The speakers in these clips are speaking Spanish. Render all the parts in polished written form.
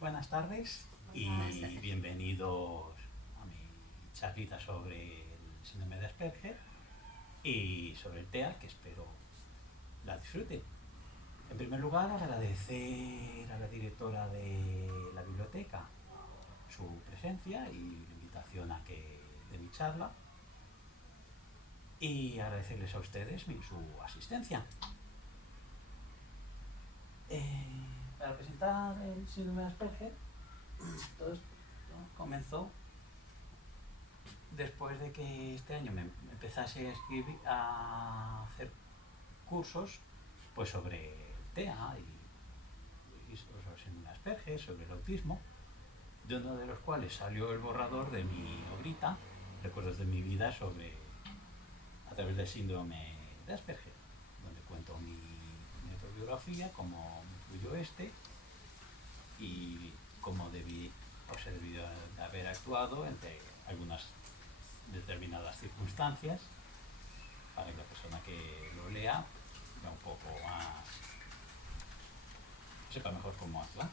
Buenas tardes y bienvenidos a mi charlita sobre el síndrome de Asperger y sobre el TEA, que espero la disfruten. En primer lugar, agradecer a la directora de la biblioteca su presencia y la invitación a que de mi charla, y agradecerles a ustedes su asistencia. Para presentar el síndrome de Asperger, todo esto comenzó después de que este año me empezase a hacer cursos pues sobre el TEA y sobre el síndrome de Asperger, sobre el autismo, de uno de los cuales salió el borrador de mi obrita, Recuerdos de mi vida a través del síndrome de Asperger, donde cuento mi autobiografía, cómo me influyó y cómo he debido de haber actuado entre algunas determinadas circunstancias para que la persona que lo lea vea un poco más, sepa mejor cómo actuar.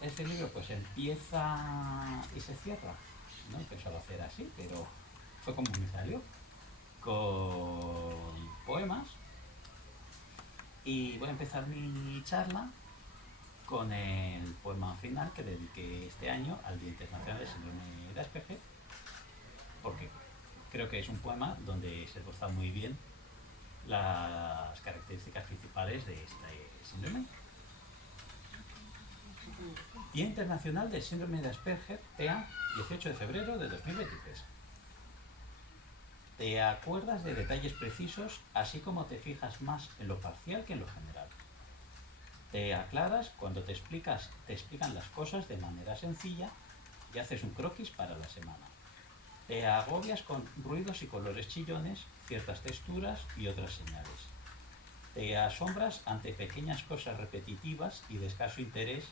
Este libro pues empieza y se cierra, no he pensado hacer así, pero fue como me salió, con poemas, y voy a empezar mi charla con el poema final que dediqué este año al Día Internacional del Síndrome de Asperger, porque creo que es un poema donde se esboza muy bien las características principales de este síndrome. Día Internacional del Síndrome de Asperger, TEA, 18 de febrero de 2023. Te acuerdas de detalles precisos, así como te fijas más en lo parcial que en lo general. Te aclaras cuando te explican las cosas de manera sencilla y haces un croquis para la semana. Te agobias con ruidos y colores chillones, ciertas texturas y otras señales. Te asombras ante pequeñas cosas repetitivas y de escaso interés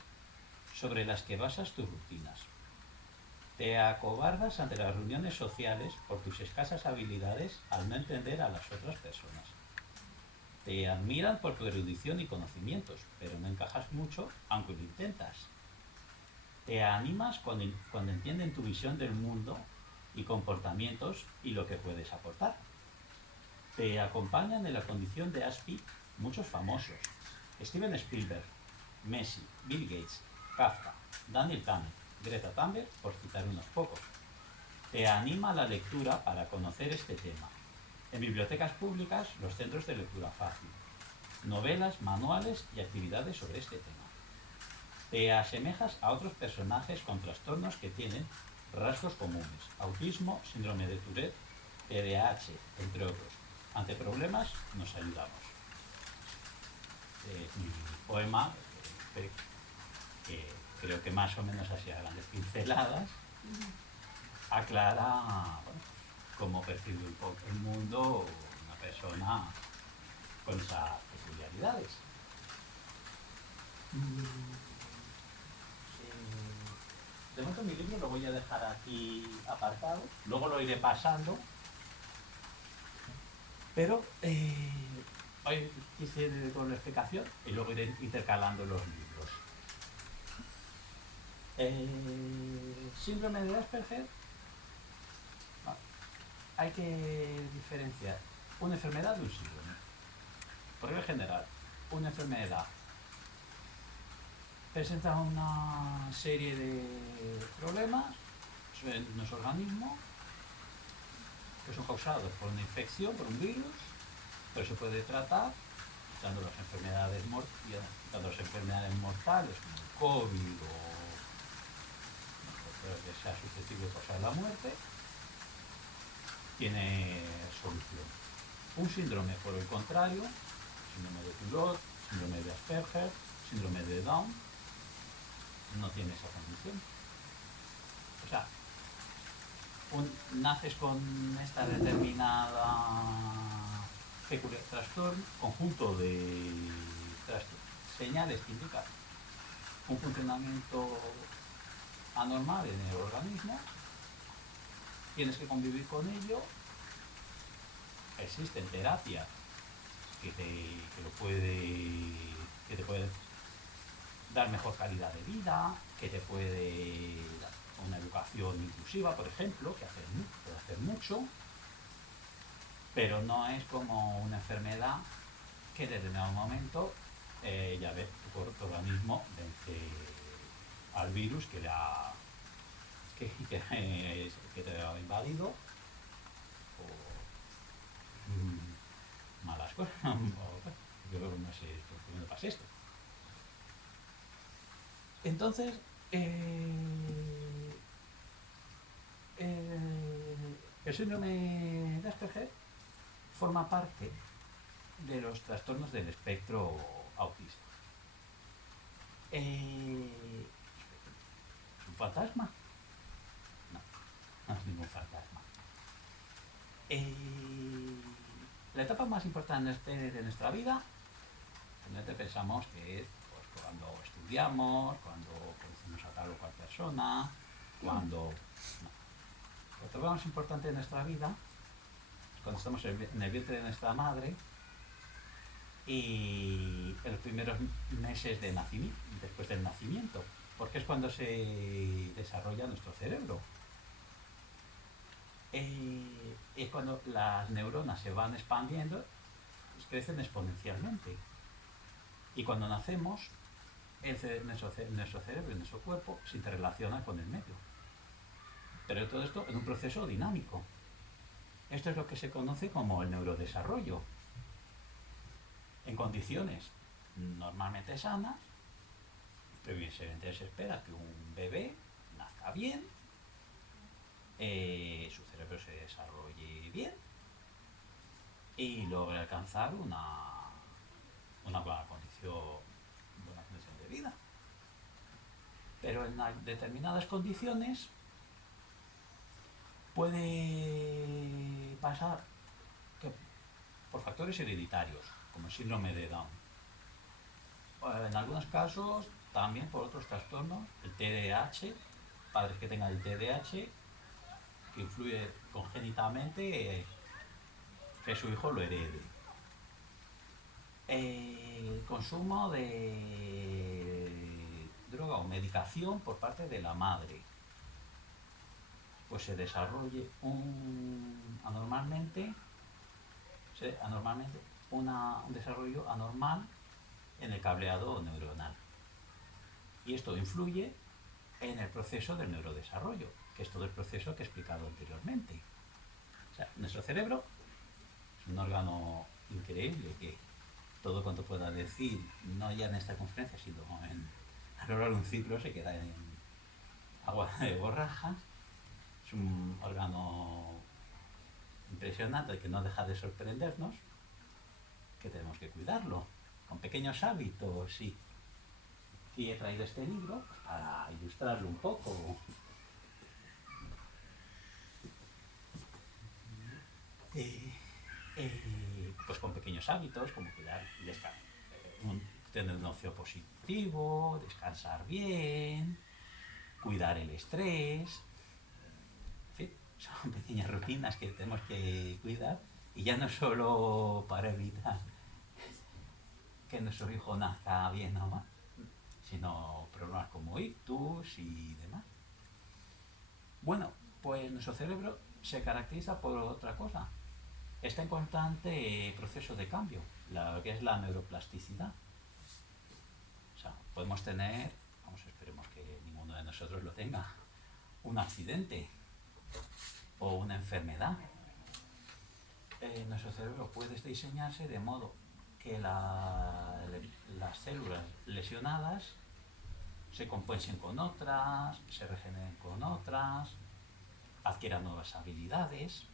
sobre las que basas tus rutinas. Te acobardas ante las reuniones sociales por tus escasas habilidades al no entender a las otras personas. Te admiran por tu erudición y conocimientos, pero no encajas mucho aunque lo intentas. Te animas cuando entienden tu visión del mundo y comportamientos y lo que puedes aportar. Te acompañan en la condición de ASPI muchos famosos: Steven Spielberg, Messi, Bill Gates, Kafka, Daniel Kahneman, Greta Thunberg, por citar unos pocos. Te anima a la lectura para conocer este tema. En bibliotecas públicas, los centros de lectura fácil, novelas, manuales y actividades sobre este tema. Te asemejas a otros personajes con trastornos que tienen rasgos comunes: autismo, síndrome de Tourette, TDAH, entre otros. Ante problemas, nos ayudamos. Mi poema, que creo que más o menos así a grandes pinceladas, aclara cómo percibe un poco el mundo una persona con esas peculiaridades. De momento mi libro lo voy a dejar aquí aparcado, luego lo iré pasando, pero hoy quise con la explicación y luego iré intercalando los libros. Síndrome de Asperger, hay que diferenciar una enfermedad de un síndrome. Por regla general, una enfermedad presenta una serie de problemas en nuestro organismo que son causados por una infección, por un virus, pero se puede tratar dando las enfermedades mortales como el COVID o que sea susceptible de causar la muerte, tiene solución. Un síndrome, por el contrario, síndrome de Tourette, síndrome de Asperger, síndrome de Down, no tiene esa condición. O sea, naces con esta determinada trastorno, conjunto de señales que indican un funcionamiento anormal en el organismo, tienes que convivir con ello. Existen terapias que te pueden dar mejor calidad de vida, que te puede dar una educación inclusiva, por ejemplo, que puede hacer mucho, pero no es como una enfermedad que desde un momento ya ves, tu organismo vence al virus que te ha invadido o malas cosas, yo no sé por qué me pasa esto. Entonces, el síndrome de Asperger forma parte de los trastornos del espectro autista. ¿Es un fantasma? No, no es ningún fantasma. La etapa más importante de nuestra vida, generalmente pensamos que es pues, cuando estudiamos, cuando conocemos a tal o cual persona, cuando... No. La etapa más importante de nuestra vida es cuando estamos en el vientre de nuestra madre y en los primeros meses de nacimiento, después del nacimiento, porque es cuando se desarrolla nuestro cerebro. Es cuando las neuronas se van expandiendo, pues crecen exponencialmente. Y cuando nacemos, nuestro cerebro y nuestro cuerpo se interrelacionan con el medio. Pero todo esto en un proceso dinámico. Esto es lo que se conoce como el neurodesarrollo. En condiciones normalmente sanas, previsiblemente se espera que un bebé nazca bien, su cerebro se desarrolle bien y logre alcanzar una buena condición de vida. Pero en determinadas condiciones puede pasar que por factores hereditarios, como el síndrome de Down. En algunos casos también por otros trastornos, el TDAH, padres que tengan el TDAH, que influye congénitamente que su hijo lo herede. El consumo de droga o medicación por parte de la madre, pues se desarrolle anormalmente un desarrollo anormal en el cableado neuronal. Y esto influye en el proceso del neurodesarrollo, que es todo el proceso que he explicado anteriormente. O sea, nuestro cerebro es un órgano increíble que todo cuanto pueda decir, no ya en esta conferencia, sino a lo largo de un ciclo, se queda en agua de borrajas. Es un órgano impresionante que no deja de sorprendernos, que tenemos que cuidarlo con pequeños hábitos, sí. Y he traído este libro para ilustrarlo un poco. Pues con pequeños hábitos, como cuidar, tener un ocio positivo, descansar bien, cuidar el estrés. En fin, son pequeñas rutinas que tenemos que cuidar, y ya no solo para evitar que nuestro hijo nazca bien o mal, sino problemas como ictus y demás. Bueno, pues nuestro cerebro se caracteriza por otra cosa. Está en constante proceso de cambio, lo que es la neuroplasticidad. O sea, podemos tener, esperemos que ninguno de nosotros lo tenga, un accidente o una enfermedad. Nuestro cerebro puede diseñarse de modo que las células lesionadas se compensen con otras, se regeneren con otras, adquieran nuevas habilidades.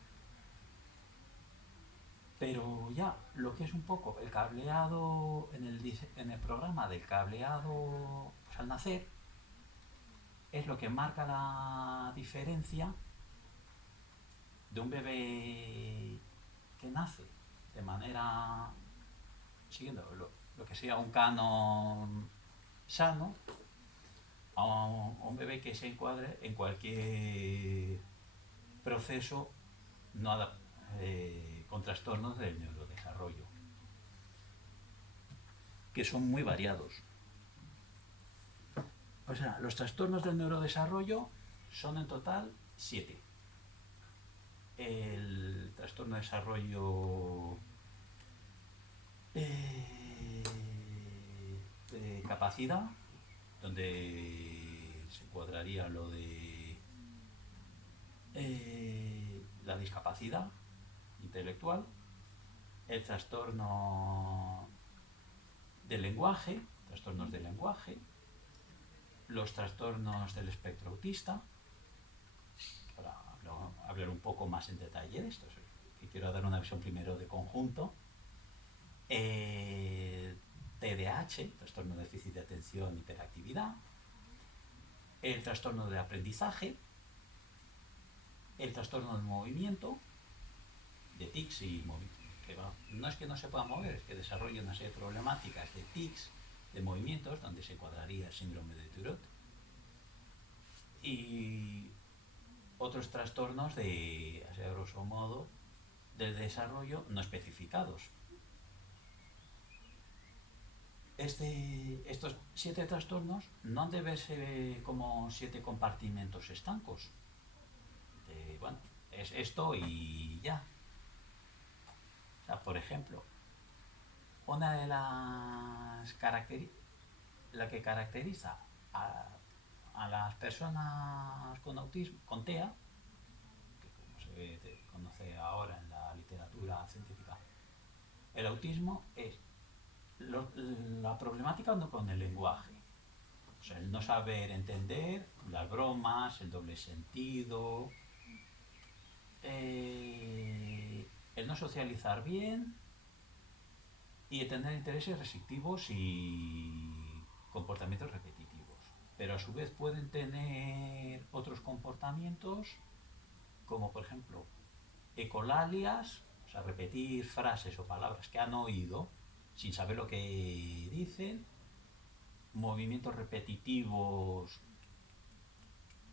Pero ya lo que es un poco el cableado en el programa del cableado, pues al nacer, es lo que marca la diferencia de un bebé que nace de manera siguiendo lo que sea un canon sano a un bebé que se encuadre en cualquier proceso no con trastornos del neurodesarrollo, que son muy variados. O sea, los trastornos del neurodesarrollo son en total 7. El trastorno de desarrollo de capacidad, donde se encuadraría lo de la discapacidad intelectual, el trastorno del lenguaje, trastornos del lenguaje, los trastornos del espectro autista. Para hablar un poco más en detalle de esto, que quiero dar una visión primero de conjunto. TDAH, trastorno de déficit de atención y hiperactividad, el trastorno de aprendizaje, el trastorno del movimiento, de tics y movimiento, no es que no se pueda mover, es que desarrolla una serie de problemáticas de tics, de movimientos, donde se encuadraría el síndrome de Tourette, y otros trastornos de, a grosso modo, del desarrollo no especificados. Estos 7 trastornos no han de verse como 7 compartimentos estancos. Bueno, es esto y ya. O sea, por ejemplo, una de las características, la que caracteriza a las personas con autismo, con TEA, que como se conoce ahora en la literatura científica, el autismo es la problemática no con el lenguaje, o sea, el no saber entender las bromas, el doble sentido, el no socializar bien y el tener intereses restrictivos y comportamientos repetitivos. Pero a su vez pueden tener otros comportamientos, como por ejemplo ecolalias, o sea, repetir frases o palabras que han oído sin saber lo que dicen, movimientos repetitivos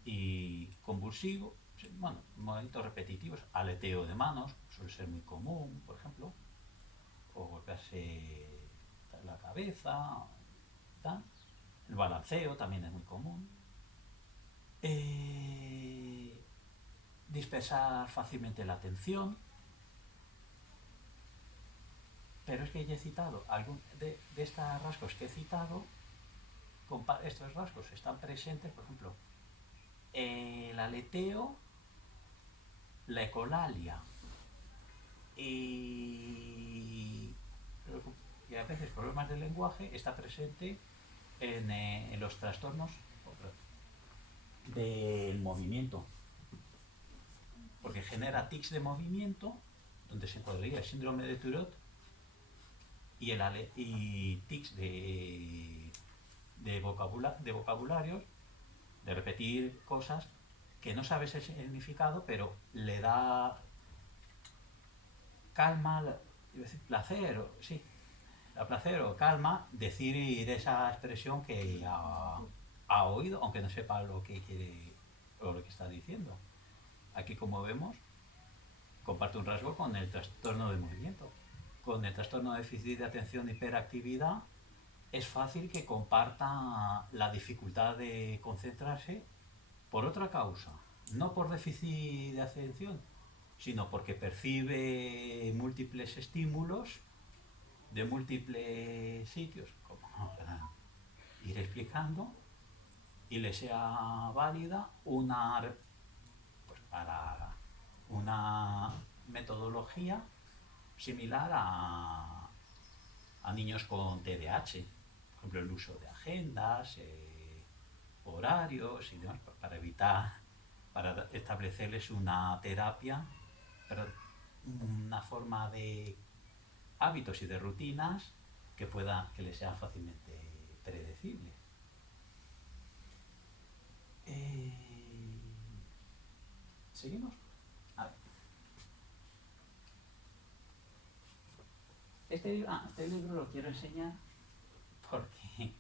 y convulsivos, bueno, movimientos repetitivos, aleteo de manos, suele ser muy común, por ejemplo, o golpearse la cabeza, tal. El balanceo también es muy común. Dispersar fácilmente la atención. Pero es que ya he citado algún de estos rasgos que he citado, estos rasgos están presentes, por ejemplo, el aleteo, la ecolalia y a veces problemas del lenguaje está presente en los trastornos del movimiento, porque genera tics de movimiento, donde se encuadraría el síndrome de Tourette, y tics de vocabularios, de repetir cosas que no sabes el significado, pero le da calma, placer, sí, da placer o calma decir esa expresión que ha oído, aunque no sepa lo que quiere o lo que está diciendo. Aquí, como vemos, comparte un rasgo con el trastorno de movimiento. Con el trastorno de déficit de atención e hiperactividad es fácil que comparta la dificultad de concentrarse por otra causa, no por déficit de atención, sino porque percibe múltiples estímulos de múltiples sitios, como para ir explicando, y le sea válida para una metodología similar a niños con TDAH, por ejemplo el uso de agendas, horarios y demás, para establecerles una terapia, pero una forma de hábitos y de rutinas que les sean fácilmente predecibles. ¿Seguimos? A ver. Este libro lo quiero enseñar porque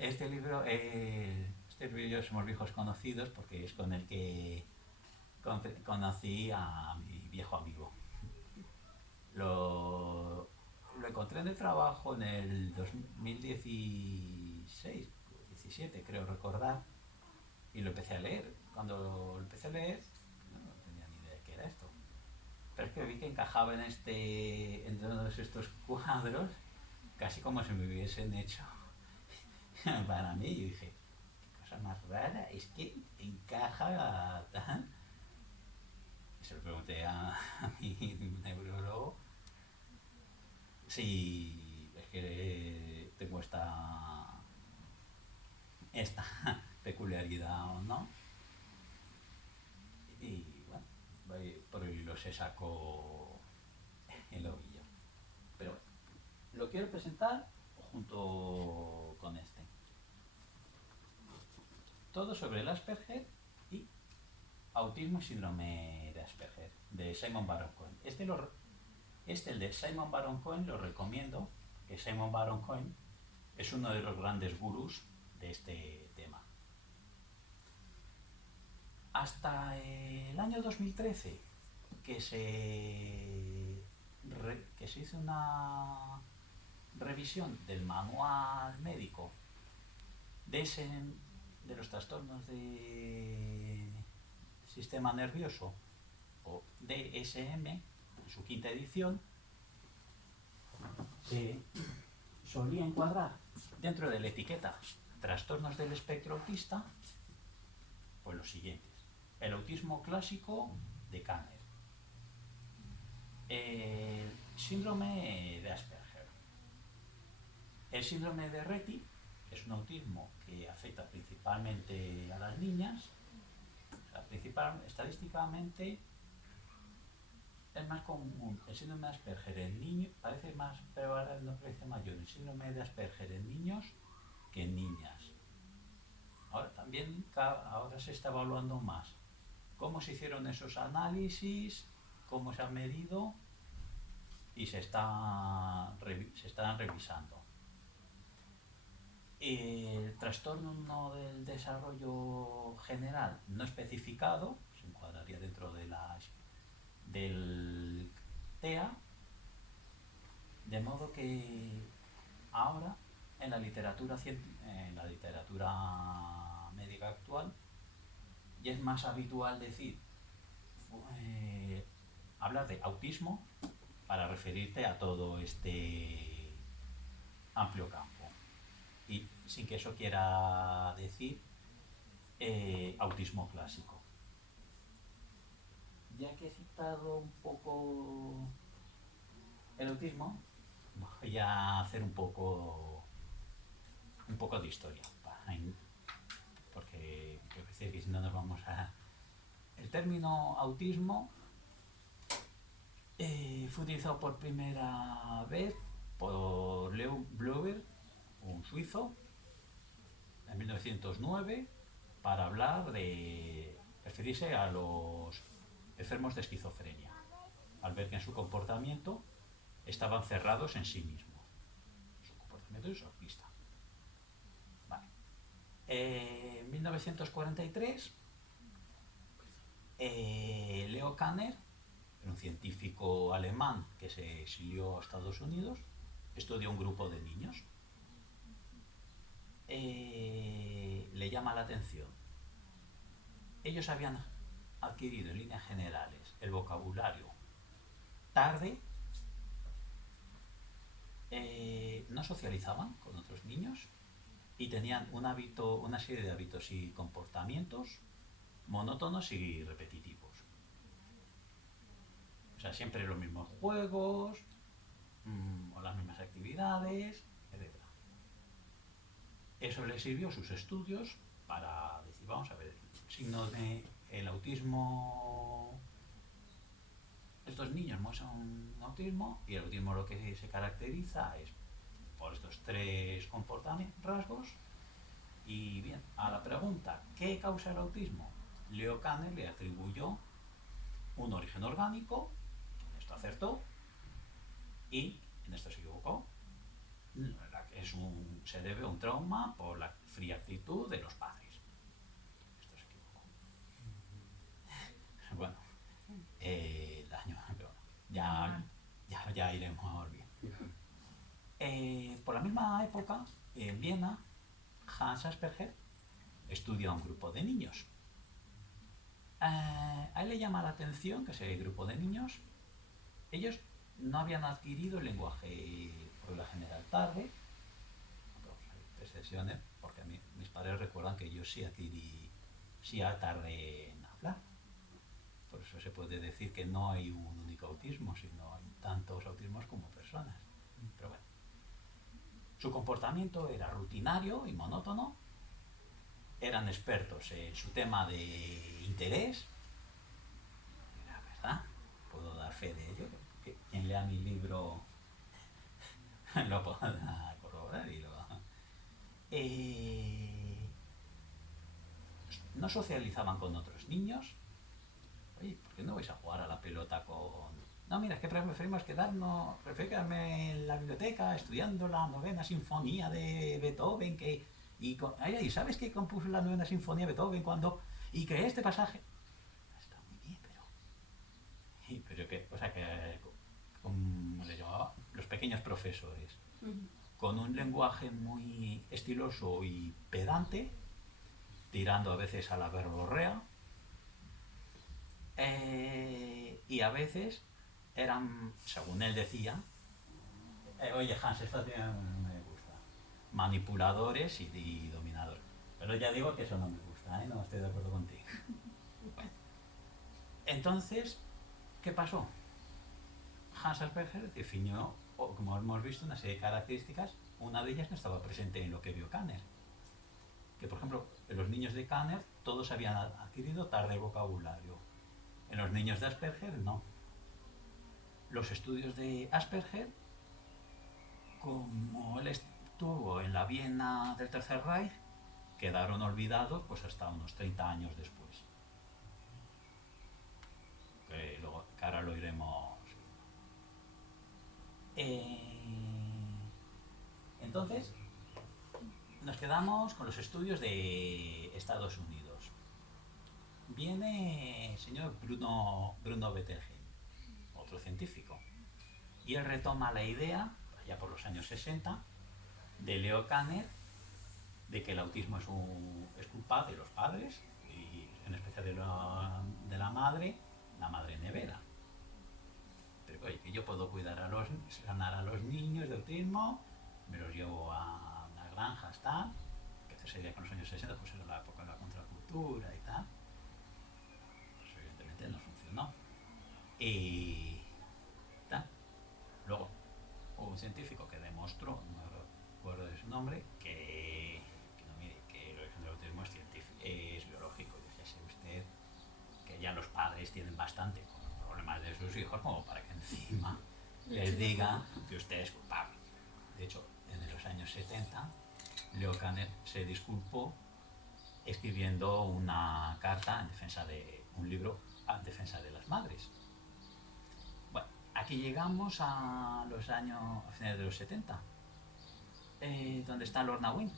este libro y yo somos viejos conocidos, porque es con el que conocí a mi viejo amigo. Lo encontré en el trabajo en el 2016, 17, creo recordar, y lo empecé a leer. Cuando lo empecé a leer, no tenía ni idea de qué era esto. Pero es que vi que encajaba en todos estos cuadros, casi como si me hubiesen hecho para mí. Y dije, qué cosa más rara, es que encaja tan... Se lo pregunté a mi neurólogo si es que tengo esta peculiaridad o no. Y bueno, por el hilo se sacó el ovillo. Pero bueno, lo quiero presentar junto con este. Todo sobre el Asperger y autismo y síndrome de Asperger, de Simon Baron-Cohen. El de Simon Baron-Cohen lo recomiendo, que Simon Baron-Cohen es uno de los grandes gurús de este tema. Hasta el año 2013, que se hizo una revisión del manual médico de los trastornos de sistema nervioso, o DSM, en su quinta edición, solía encuadrar dentro de la etiqueta trastornos del espectro autista pues los siguientes: el autismo clásico de Kanner, el síndrome de Asperger, el síndrome de Rett, que es un autismo que afecta principalmente a las niñas. O sea, estadísticamente es más común el síndrome de Asperger en niños, parece más prevalente, no parece mayor el síndrome de Asperger en niños que en niñas. Ahora se está evaluando más cómo se hicieron esos análisis, cómo se han medido y se están revisando. El trastorno del desarrollo general no especificado se encuadraría dentro de del TEA, de modo que ahora en la literatura médica actual ya es más habitual hablar de autismo para referirte a todo este amplio campo, y sin que eso quiera decir autismo clásico. Ya que he citado un poco el autismo, voy a hacer un poco de historia, porque creo que si no nos vamos a... El término autismo fue utilizado por primera vez por Leo Bleuler, un suizo, en 1909, para referirse a los enfermos de esquizofrenia, al ver que en su comportamiento estaban cerrados en sí mismos. Su comportamiento es autista. Vale. En 1943, Leo Kanner, un científico alemán que se exilió a Estados Unidos, estudió un grupo de niños. Le llama la atención. Ellos habían adquirido en líneas generales el vocabulario tarde, no socializaban con otros niños y tenían una serie de hábitos y comportamientos monótonos y repetitivos. O sea, siempre los mismos juegos, o las mismas actividades, etc. Eso les sirvió a sus estudios para decir, vamos a ver, signos del autismo. Estos niños muestran un autismo, y el autismo lo que se caracteriza es por estos tres rasgos. Y bien, a la pregunta ¿qué causa el autismo?, Leo Kanner le atribuyó un origen orgánico, en esto acertó, y en esto se equivocó. Se debe a un trauma por la fría actitud de los padres. Esto se equivocó. Bueno, daño, pero ya iremos bien. Por la misma época, en Viena, Hans Asperger estudia a un grupo de niños. A él le llama la atención que ese grupo de niños, ellos no habían adquirido el lenguaje por la general tarde, hay excepciones, porque a mí, mis padres recuerdan que yo sí adquirí, sí tardé en hablar. Por eso se puede decir que no hay un único autismo, sino hay tantos autismos como personas. Pero bueno, su comportamiento era rutinario y monótono, eran expertos en su tema de interés, la verdad, puedo dar fe de ello, que quien lea mi libro lo podrá corroborar y lo... no socializaban con otros niños. Oye, ¿por qué no vais a jugar a la pelota con...? No, mira, es que preferimos quedarme en la biblioteca estudiando la novena sinfonía de Beethoven, ay, ¿sabes que compuso la novena sinfonía de Beethoven cuando...? Y que este pasaje... Está muy bien, pero que, o sea, que como le llamaba, los pequeños profesores, con un lenguaje muy estiloso y pedante, tirando a veces a la verborrea, y a veces eran, según él decía, oye Hans, esto no me gusta, manipuladores y dominadores. Pero ya digo que eso no me gusta, no estoy de acuerdo contigo. Bueno, entonces, ¿qué pasó? Hans Asperger definió, como hemos visto, una serie de características. Una de ellas no estaba presente en lo que vio Kanner. Que, por ejemplo, en los niños de Kanner todos habían adquirido tarde el vocabulario. En los niños de Asperger, no. Los estudios de Asperger, como él estuvo en la Viena del Tercer Reich, quedaron olvidados pues hasta unos 30 años después. Que ahora lo iremos... Entonces, nos quedamos con los estudios de Estados Unidos. Viene el señor Bruno Bettelheim, otro científico, y él retoma la idea, ya por los años 60, de Leo Kanner, de que el autismo es culpa de los padres, y en especial de la madre nevera. Pero oye, que yo puedo sanar a los niños de autismo, me los llevo a unas granjas, tal, que eso sería con los años 60, pues era la época de la contracultura y tal. Pues evidentemente no funcionó. Y tal. Luego hubo un científico que demostró, no recuerdo de su nombre, que el origen del autismo es biológico. Decía usted que ya los padres tienen bastante con los problemas de sus hijos como para que encima les diga que usted es culpable. De hecho, en los años 70, Leo Kanner se disculpó escribiendo una carta en defensa de un libro en defensa de las madres. Bueno, aquí llegamos a finales de los 70, donde está Lorna Wynne,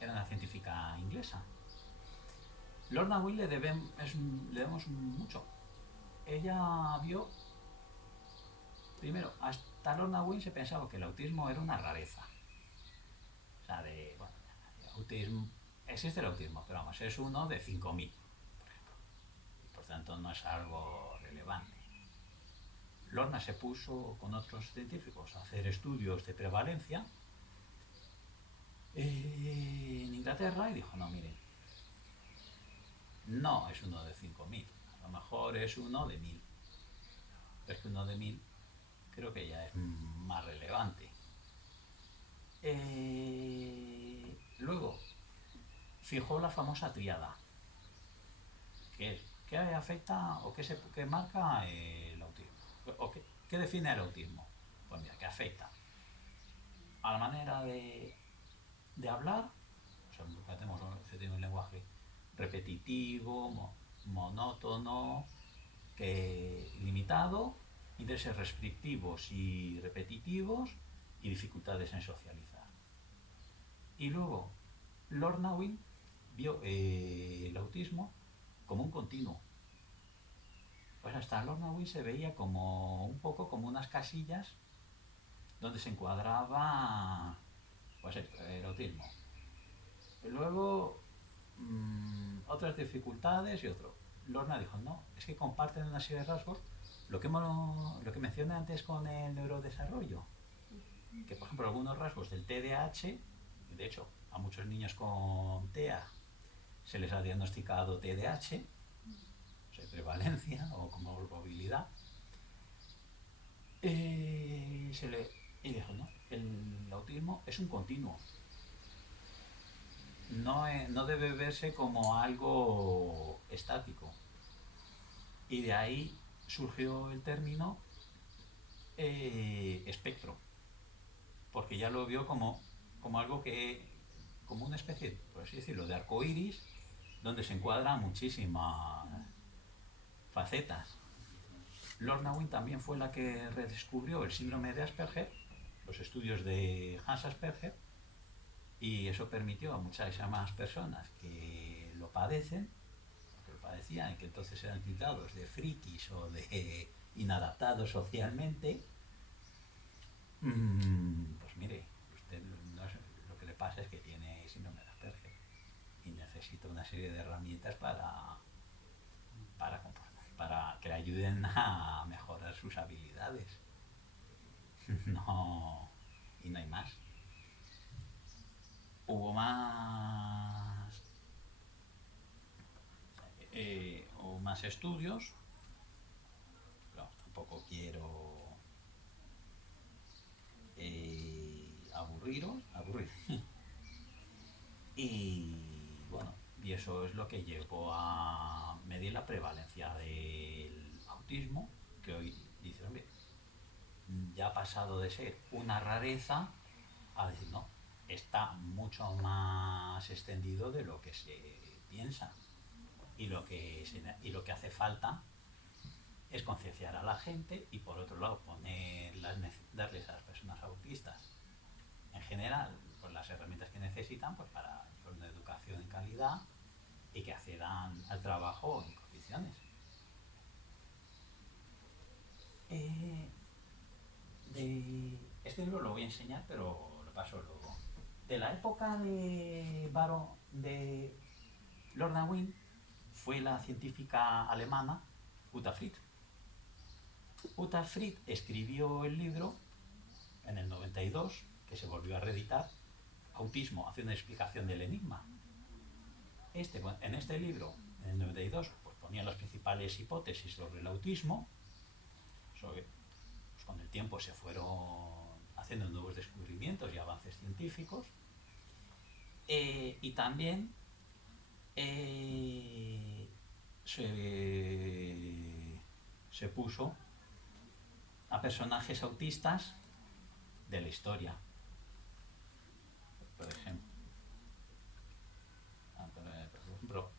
era una científica inglesa. Lorna Wynne le debemos mucho. Ella vio, primero, hasta Lorna Wynne se pensaba que el autismo era una rareza. O sea, autismo, existe el autismo, pero vamos, es uno de 5.000, por ejemplo. Y por tanto no es algo relevante. Lorna se puso con otros científicos a hacer estudios de prevalencia en Inglaterra y dijo, no, miren, no es uno de 5.000, a lo mejor es uno de 1.000. Pero es que uno de 1.000 creo que ya es más relevante. Luego, fijó la famosa tríada, que es qué afecta o qué marca el autismo, o qué define el autismo. Pues mira, que afecta a la manera de hablar, o sea, se tiene un lenguaje repetitivo, monótono, limitado, intereses restrictivos y repetitivos y dificultades en socializar. Y luego, Lorna Wynne vio el autismo como un continuo. Pues hasta Lorna Wynne se veía un poco como unas casillas donde se encuadraba pues el autismo. Y luego otras dificultades y otro. Lorna dijo, no, es que comparten una serie de rasgos, lo que mencioné antes con el neurodesarrollo, que por ejemplo algunos rasgos del TDAH, de hecho a muchos niños con TEA se les ha diagnosticado TDAH, o sea, prevalencia o comorbilidad, y dijo, no, el autismo es un continuo, no debe verse como algo estático. Y de ahí surgió el término espectro, porque ya lo vio como algo como una especie, por así decirlo, de arcoíris, donde se encuadran muchísimas facetas. Lorna Wynne también fue la que redescubrió el síndrome de Asperger, los estudios de Hans Asperger, y eso permitió a muchas más personas que lo padecen, que lo padecían y que entonces eran tildados de frikis o de inadaptados socialmente, pues mire, usted no es, lo que le pasa es que tiene síndrome de Asperger y necesita una serie de herramientas para que le ayuden a mejorar sus habilidades. No, y no hay más. Hubo más estudios, pero tampoco quiero aburrir. Y bueno, y eso es lo que llevó a medir la prevalencia del autismo, que hoy dice, hombre, ya ha pasado de ser una rareza a decir, no, está mucho más extendido de lo que se piensa. Y lo que hace falta es concienciar a la gente y por otro lado darles a las personas autistas en general pues las herramientas que necesitan pues para una educación en calidad y que accedan al trabajo en condiciones. Este libro lo voy a enseñar, pero lo paso luego. De la época de Lorna Wynne fue la científica alemana Uta Frith. Uta Frith escribió el libro en el 92, que se volvió a reeditar, Autismo, hace una explicación del enigma. En este libro, en el 92, pues ponía las principales hipótesis sobre el autismo, pues con el tiempo se fueron haciendo nuevos descubrimientos y avances científicos, y también se puso a personajes autistas de la historia. Por ejemplo,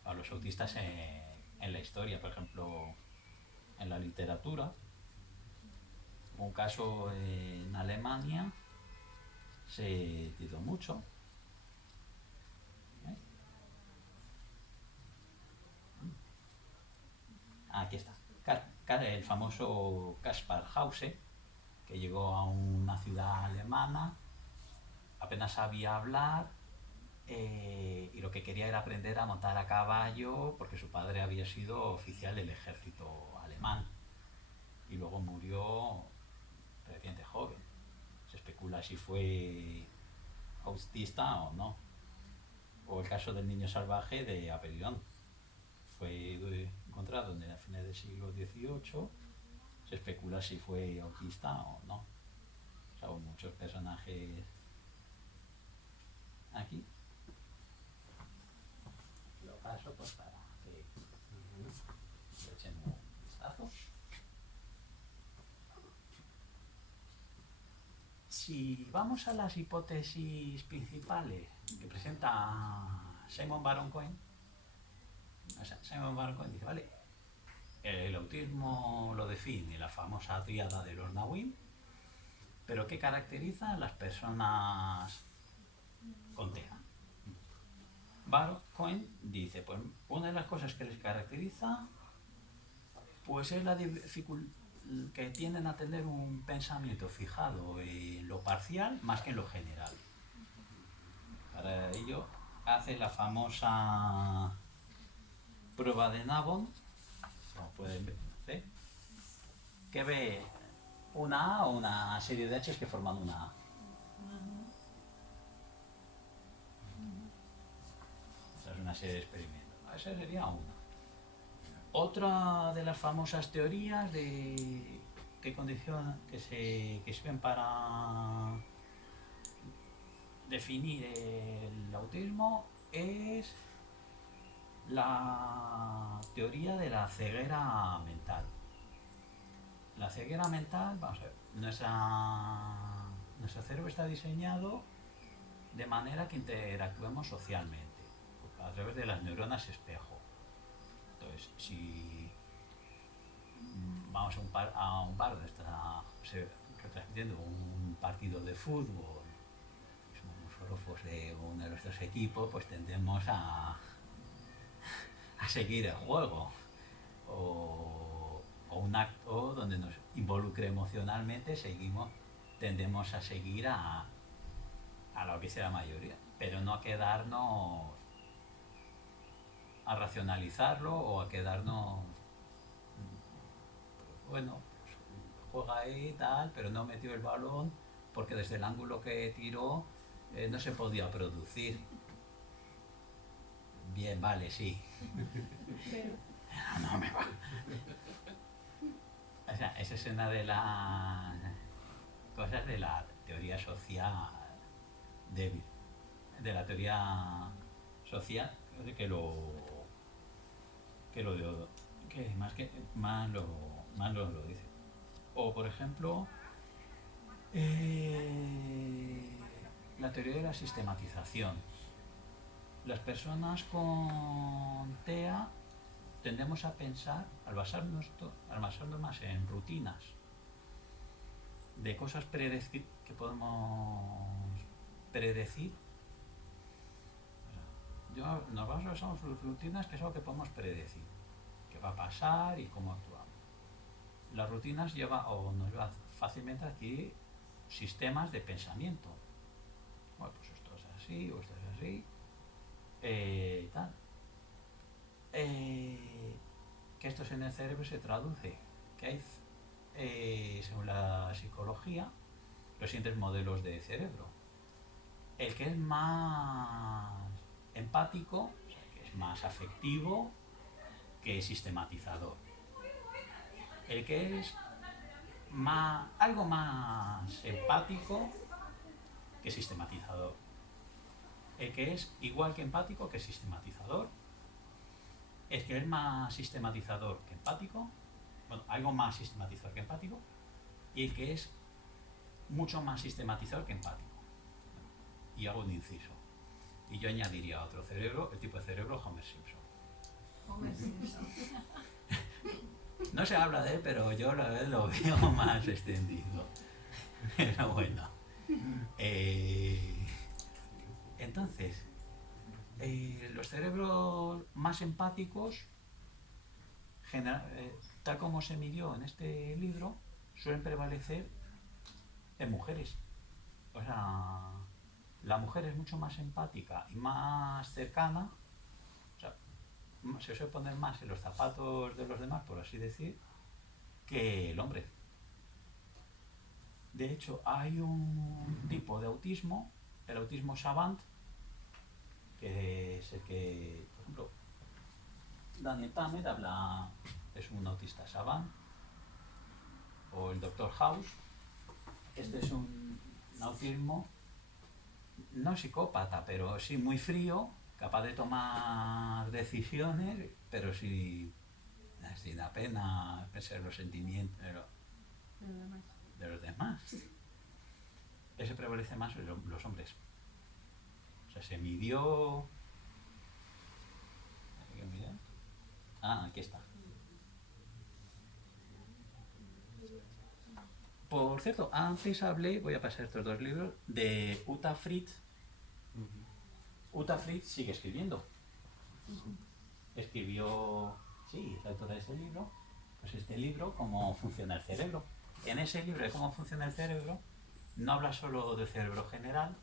a los autistas en la historia, por ejemplo, en la literatura. Un caso en Alemania se tituló mucho. Aquí está. El famoso Kaspar Hause, que llegó a una ciudad alemana, apenas sabía hablar, y lo que quería era aprender a montar a caballo porque su padre había sido oficial del ejército alemán y luego murió relativamente joven. Se especula si fue autista o no. O el caso del niño salvaje de Apollón. Fue encontrado en el final del siglo XVIII. Se especula si fue autista o no. O sea, muchos personajes aquí. Lo paso pues para que le echen un vistazo. Si vamos a las hipótesis principales que presenta Simon Baron-Cohen, Simon Baron-Cohen dice, vale, el autismo lo define la famosa tríada de Lorna Wynne, pero ¿qué caracteriza a las personas con TEA? Baron-Cohen dice, pues una de las cosas que les caracteriza pues es la dificultad que tienden a tener un pensamiento fijado en lo parcial más que en lo general. Para ello hace la famosa prueba de Nabon, como pueden ver, ¿sí? Que ve una A o una serie de H's que forman una A. Esa es una serie de experimentos. Esa sería una. Otra de las famosas teorías que sirven para definir el autismo es la teoría de la ceguera mental. La ceguera mental, vamos a ver, nuestro cerebro está diseñado de manera que interactuemos socialmente, a través de las neuronas espejo. Entonces, si vamos a un bar donde está retransmitiendo un partido de fútbol, somos forofos de uno de nuestros equipos, pues tendemos a seguir el juego. O un acto donde nos involucre emocionalmente, tendemos a seguir a lo que sea la mayoría, pero no a quedarnos a racionalizarlo o a quedarnos, bueno, pues, juega ahí y tal, pero no metió el balón porque desde el ángulo que tiró no se podía producir. Bien, vale, sí. No me va. O sea, esa es una de las cosas de la teoría social débil, de la teoría social que más lo dice. O por ejemplo, la teoría de la sistematización. Las personas con TEA tendemos a pensar, al basarnos más en rutinas de cosas que podemos predecir. Nos basamos en rutinas, que es algo que podemos predecir, qué va a pasar y cómo actuamos. Las rutinas nos llevan fácilmente a adquirir sistemas de pensamiento. Bueno, pues esto es así, o esto es así, tal. Que esto en el cerebro se traduce, que hay, según la psicología, los siguientes modelos de cerebro. El que es más empático, o sea, que es más afectivo, que sistematizador. El que es algo más empático que sistematizador. El que es igual que empático que sistematizador. El que es más sistematizador que empático, bueno, algo más sistematizador que empático, y el que es mucho más sistematizador que empático. Y hago un inciso. Y yo añadiría otro cerebro, el tipo de cerebro Homer Simpson. Homer Simpson. No se habla de él, pero yo la vez lo veo más extendido. Pero bueno. Entonces, los cerebros más empáticos, tal como se midió en este libro, suelen prevalecer en mujeres. O sea, la mujer es mucho más empática y más cercana, o sea, se suele poner más en los zapatos de los demás, por así decir, que el hombre. De hecho, hay un tipo de autismo, el autismo savant, que es el que, por ejemplo, Daniel Tammet es un autista savant, o el Dr. House. Este es un autismo no psicópata, pero sí muy frío, capaz de tomar decisiones, pero sin apenas pensar los sentimientos de los demás. Ese prevalece más en los hombres. O sea, se midió... aquí está. Por cierto, antes hablé, voy a pasar estos dos libros, de Uta Frith. Uta Frith sigue escribiendo. Escribió, sí, es la autora de ese libro, pues este libro, Cómo funciona el cerebro. En ese libro de Cómo funciona el cerebro, no habla solo del cerebro general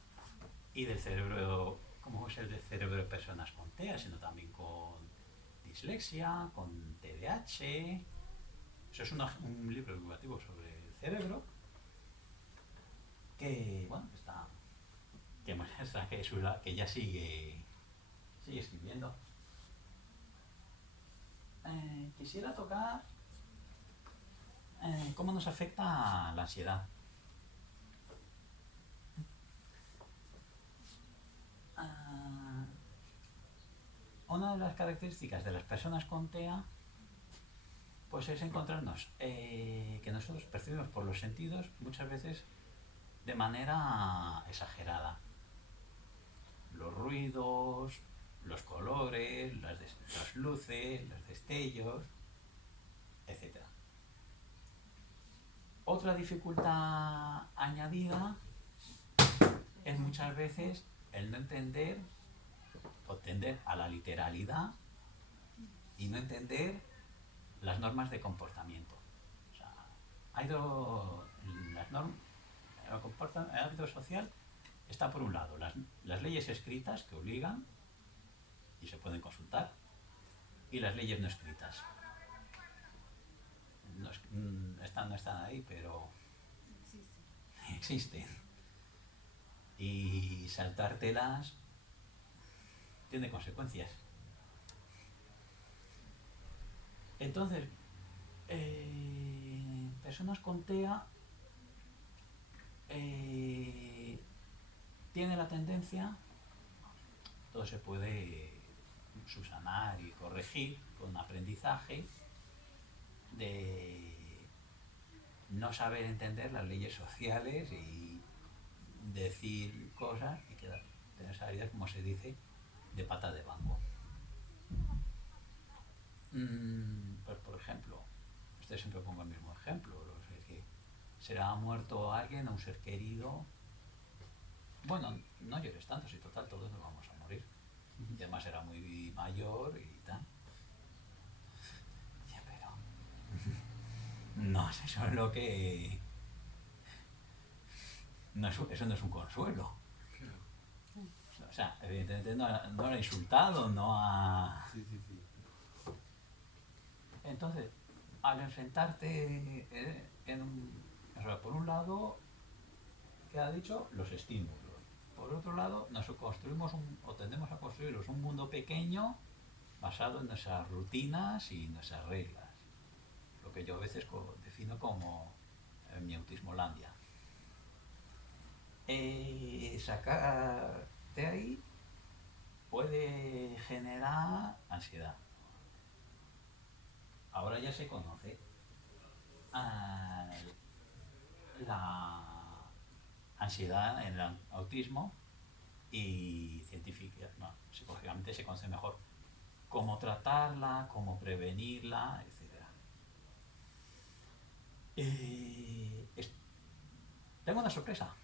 y del cerebro como es el del cerebro de personas con TEA, sino también con dislexia, con TDAH. Eso es un libro divulgativo sobre el cerebro que, bueno, que muestra que ella sigue escribiendo. Quisiera tocar cómo nos afecta la ansiedad. Una de las características de las personas con TEA pues es encontrarnos que nosotros percibimos por los sentidos muchas veces de manera exagerada. Los ruidos, los colores, las luces, los destellos, etc. Otra dificultad añadida es muchas veces el no entender o tender a la literalidad y no entender las normas de comportamiento. O sea, las normas, el ámbito social está por un lado las leyes escritas que obligan y se pueden consultar y las leyes no escritas. No están ahí, pero existen. Y saltártelas tiene consecuencias. Entonces, personas con TEA tiene la tendencia, todo se puede subsanar y corregir con aprendizaje, de no saber entender las leyes sociales y decir cosas y tener salidas, como se dice, de pata de banco. Pues por ejemplo, siempre pongo el mismo ejemplo, que será muerto alguien, un ser querido. Bueno, no llores tanto, si total todos nos vamos a morir. Y además era muy mayor y tal. Ya, pero no, eso es lo que... eso no es un consuelo. O sea, evidentemente no lo ha insultado, no ha... Sí. Entonces, al enfrentarte o sea, por un lado, ¿qué ha dicho? Los estímulos. Por otro lado, tendemos a construirnos un mundo pequeño basado en nuestras rutinas y nuestras reglas. Lo que yo a veces defino como mi autismolandia. Sacar de ahí puede generar ansiedad. Ahora ya se conoce la ansiedad en el autismo y psicológicamente se conoce mejor cómo tratarla, cómo prevenirla, etc. Tengo una sorpresa.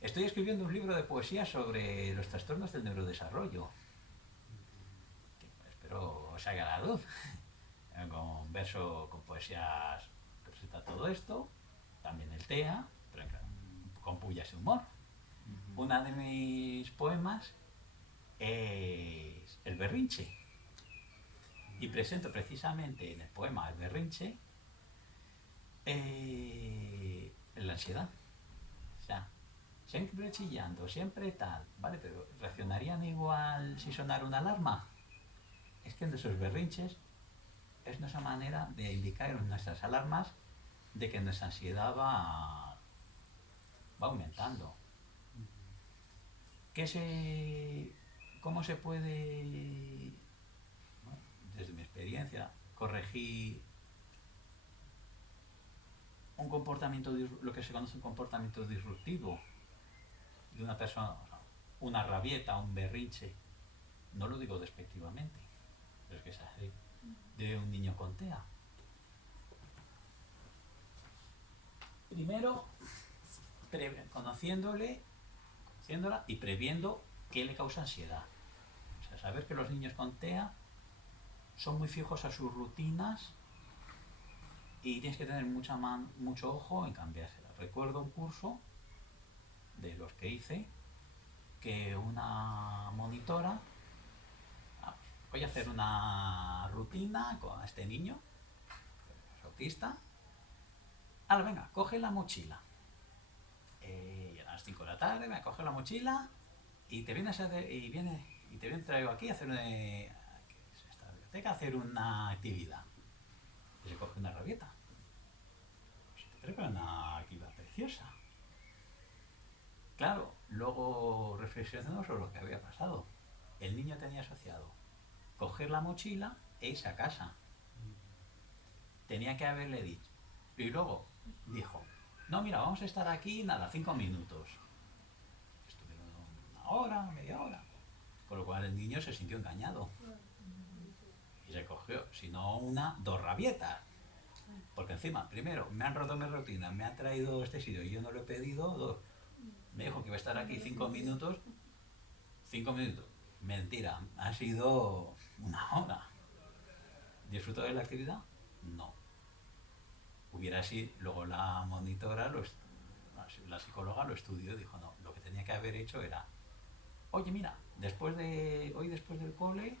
Estoy escribiendo un libro de poesía sobre los trastornos del neurodesarrollo. Espero os haya la luz. Con verso, con poesías que presenta todo esto, también el TEA, pero con pullas y humor. Una de mis poemas es El berrinche. Y presento precisamente en el poema El berrinche la ansiedad. O sea, siempre chillando, siempre tal, ¿vale? Pero ¿reaccionarían igual si sonara una alarma? Es que en esos berrinches es nuestra manera de indicar en nuestras alarmas de que nuestra ansiedad va aumentando. ¿Cómo se puede, bueno, desde mi experiencia, corregir un comportamiento, lo que se conoce un comportamiento disruptivo de una persona, o sea, una rabieta, un berrinche? No lo digo despectivamente, pero es que es así, de un niño con TEA. Primero, conociéndola y previendo qué le causa ansiedad. O sea, saber que los niños con TEA son muy fijos a sus rutinas y tienes que tener mucho ojo en cambiárselas. Recuerdo un curso de los que hice que una monitora, voy a hacer una rutina con este niño, que es autista. Ahora venga, coge la mochila. A las 5 de la tarde me coge la mochila y te vienes a hacer, y te traigo aquí a hacer esta biblioteca, a hacer una actividad. Y se coge una rabieta. Pues te prepara una actividad preciosa. Claro, luego reflexionamos sobre lo que había pasado. El niño tenía asociado coger la mochila e irse a casa. Tenía que haberle dicho. Y luego dijo, no, mira, vamos a estar aquí, nada, 5 minutos. Estuvieron una hora, media hora. Con lo cual el niño se sintió engañado. Y se cogió, si no una, 2 rabietas. Porque encima, primero, me han roto mi rutina, me han traído este sitio y yo no lo he pedido. 2, me dijo que iba a estar aquí 5 minutos. 5 minutos. Mentira, ha sido una hora. ¿Disfrutó de la actividad? No. Hubiera sido, luego la monitora, la psicóloga lo estudió y dijo, no, lo que tenía que haber hecho era, oye, mira, hoy después del cole,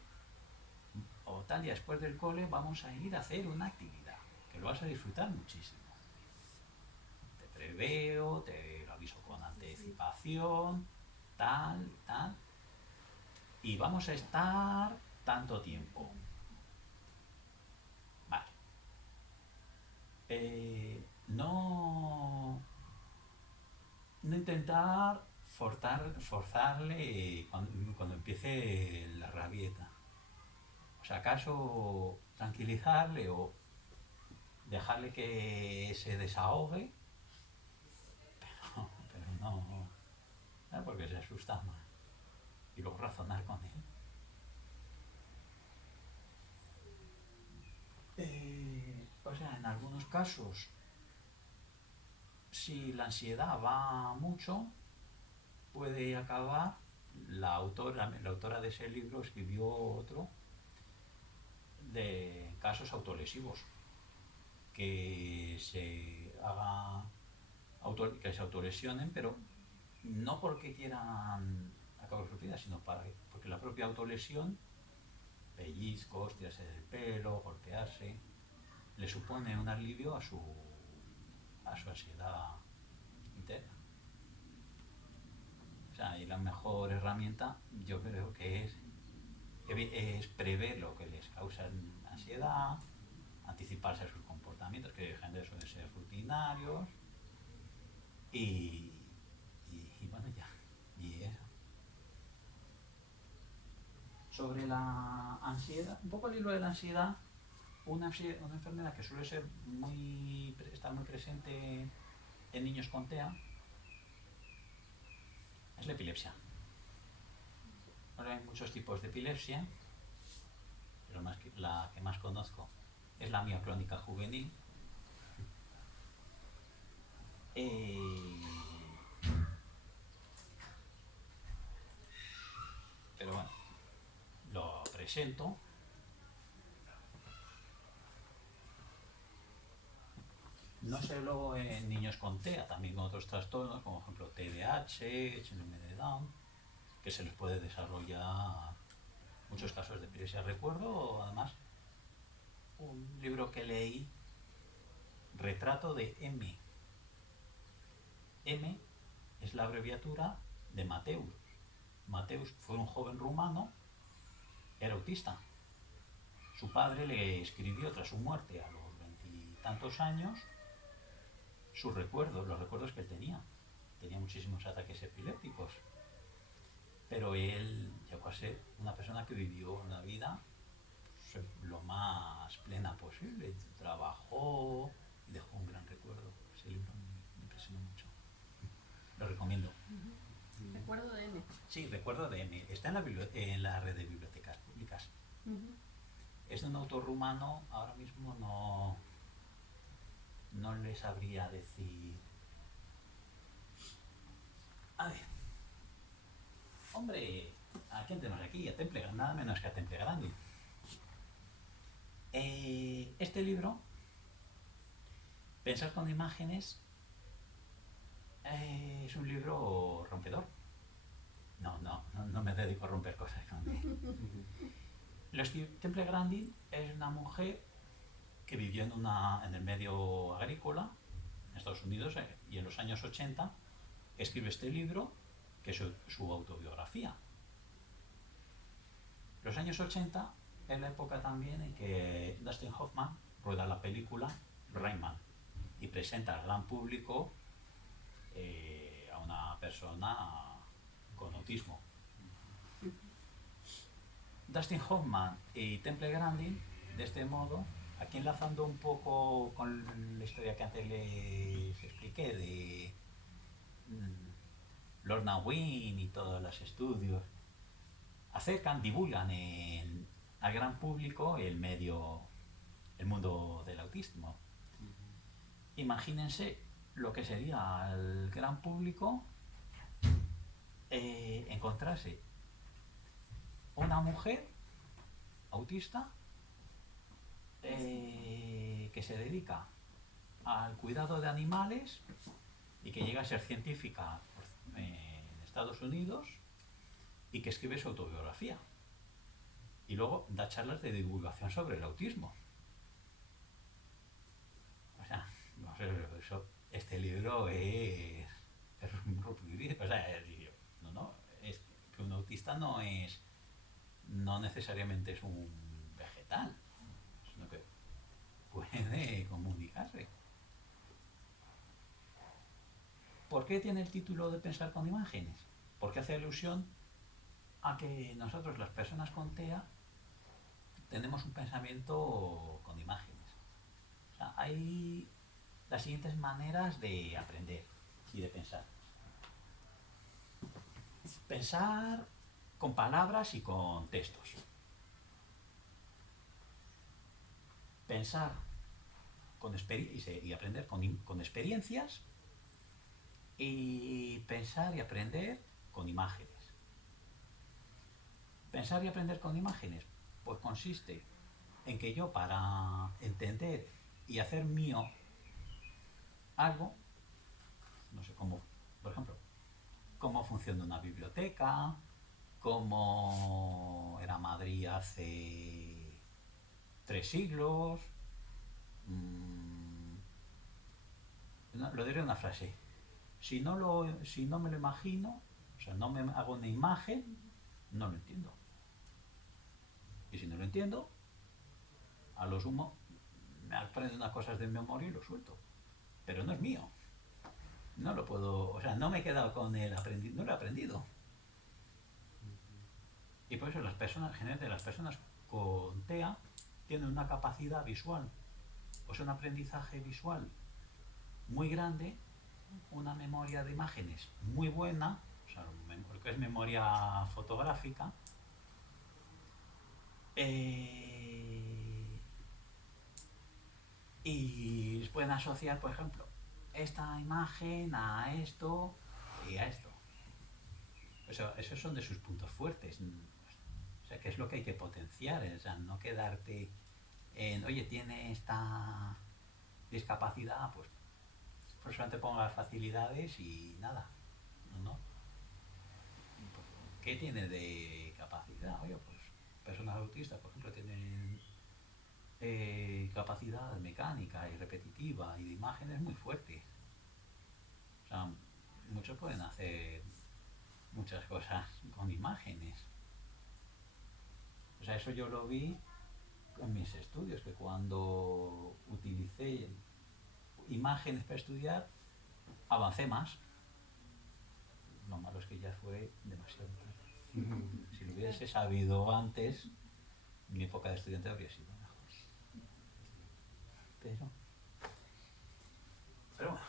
o tal día después del cole, vamos a ir a hacer una actividad, que lo vas a disfrutar muchísimo. Te preveo, te lo aviso con anticipación, tal, y vamos a estar tanto tiempo. Vale. No intentar forzarle cuando empiece la rabieta. O sea, acaso tranquilizarle o dejarle que se desahogue, pero no, porque se asusta más. Y luego razonar con él. O sea, en algunos casos, si la ansiedad va mucho, puede acabar. La autora de ese libro escribió otro de casos autolesivos, que se autolesionen, pero no porque quieran acabar su vida, sino porque la propia autolesión, pellizcos, tirarse del pelo, golpearse, le supone un alivio a su ansiedad interna. O sea, y la mejor herramienta yo creo que es prever lo que les causa ansiedad, anticiparse a sus comportamientos, que dejen de eso de ser rutinarios, y bueno, ya, y eso. Sobre la ansiedad, un poco el hilo de la ansiedad, una enfermedad que suele ser estar muy presente en niños con TEA es la epilepsia. Ahora hay muchos tipos de epilepsia, pero la que más conozco es la mioclónica juvenil. Pero bueno, lo presento. No solo en niños con TEA, también con otros trastornos, como por ejemplo TDAH, síndrome de Down, que se les puede desarrollar muchos casos de epilepsia. Recuerdo además un libro que leí, Retrato de M. M es la abreviatura de Mateus. Mateus fue un joven rumano, era autista. Su padre le escribió tras su muerte a los 20 y tantos años sus recuerdos, los recuerdos que él tenía. Tenía muchísimos ataques epilépticos, pero él llegó a ser una persona que vivió una vida lo más plena posible. Trabajó y dejó un gran recuerdo. Ese libro me impresionó mucho. Lo recomiendo. Recuerdo de M. Sí, Recuerdo de M. Está en la red de bibliotecas públicas. Es de un autor rumano, ahora mismo no le sabría decir. A ver. Hombre, ¿a quién tenemos aquí? A Temple, nada menos que a Temple Grande. Este libro, Pensar con imágenes, es un libro rompedor. No dedico a romper cosas con él. Temple Grandin es una mujer que vivió en el medio agrícola en Estados Unidos y en los años 80 escribe este libro que es su autobiografía. Los años 80 es la época también en que Dustin Hoffman rueda la película Rain Man y presenta al gran público a una persona con autismo. Dustin Hoffman y Temple Grandin, de este modo, aquí enlazando un poco con la historia que antes les expliqué de Lorna Wynne y todos los estudios, acercan, divulgan al gran público el mundo del autismo. Imagínense lo que sería al gran público encontrarse una mujer autista que se dedica al cuidado de animales y que llega a ser científica en Estados Unidos y que escribe su autobiografía y luego da charlas de divulgación sobre el autismo. O sea, no sé, este libro es un rupturista. O sea, es que un autista no necesariamente es un vegetal, sino que puede comunicarse. ¿Por qué tiene el título de Pensar con imágenes? Porque hace alusión a que nosotros, las personas con TEA, tenemos un pensamiento con imágenes. O sea, hay las siguientes maneras de aprender y de pensar. Pensar con palabras y con textos. Pensar y aprender con experiencias. Y pensar y aprender con imágenes. Pensar y aprender con imágenes, pues consiste en que yo, para entender y hacer mío algo, no sé cómo, por ejemplo, cómo funciona una biblioteca, cómo era Madrid hace 3 siglos, lo diré en una frase. Si no me lo imagino, o sea, no me hago una imagen, no lo entiendo. Y si no lo entiendo, a lo sumo me aprendo unas cosas de memoria y lo suelto. Pero no es mío. No lo puedo, o sea, no me he quedado con el aprendido, no lo he aprendido. Y por eso generalmente las personas con TEA tienen una capacidad visual, o sea, un aprendizaje visual muy grande, una memoria de imágenes muy buena, o sea, lo que es memoria fotográfica, y pueden asociar, por ejemplo, esta imagen a esto y a esto. Esos son de sus puntos fuertes. O sea, que es lo que hay que potenciar, o sea, no quedarte en, oye, tiene esta discapacidad, pues solamente ponga facilidades y nada. No. ¿Qué tiene de capacidad? Oye, pues personas autistas, por ejemplo, tienen capacidad mecánica y repetitiva y de imágenes muy fuerte. O sea, muchos pueden hacer muchas cosas con imágenes. O sea, eso yo lo vi en mis estudios, que cuando utilicé imágenes para estudiar, avancé más. Lo malo es que ya fue demasiado tarde. Si lo hubiese sabido antes, mi época de estudiante habría sido mejor. Pero bueno,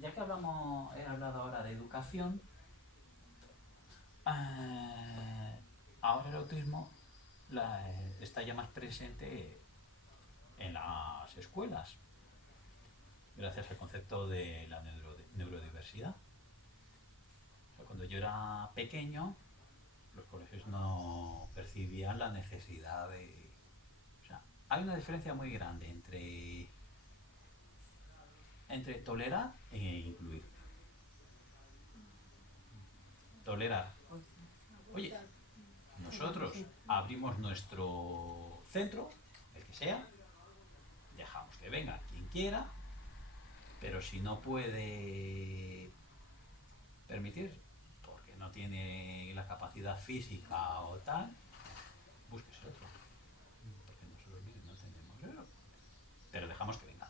ya que he hablado ahora de educación, ahora el autismo está ya más presente en las escuelas, gracias al concepto de la neurodiversidad. O sea, cuando yo era pequeño, los colegios no percibían la necesidad de... O sea, hay una diferencia muy grande entre entre tolerar e incluir. Tolerar. Oye, nosotros abrimos nuestro centro, el que sea, dejamos que venga quien quiera, pero si no puede permitir, porque no tiene la capacidad física o tal, búsquese otro. Porque nosotros no tenemos eso. Pero dejamos que venga.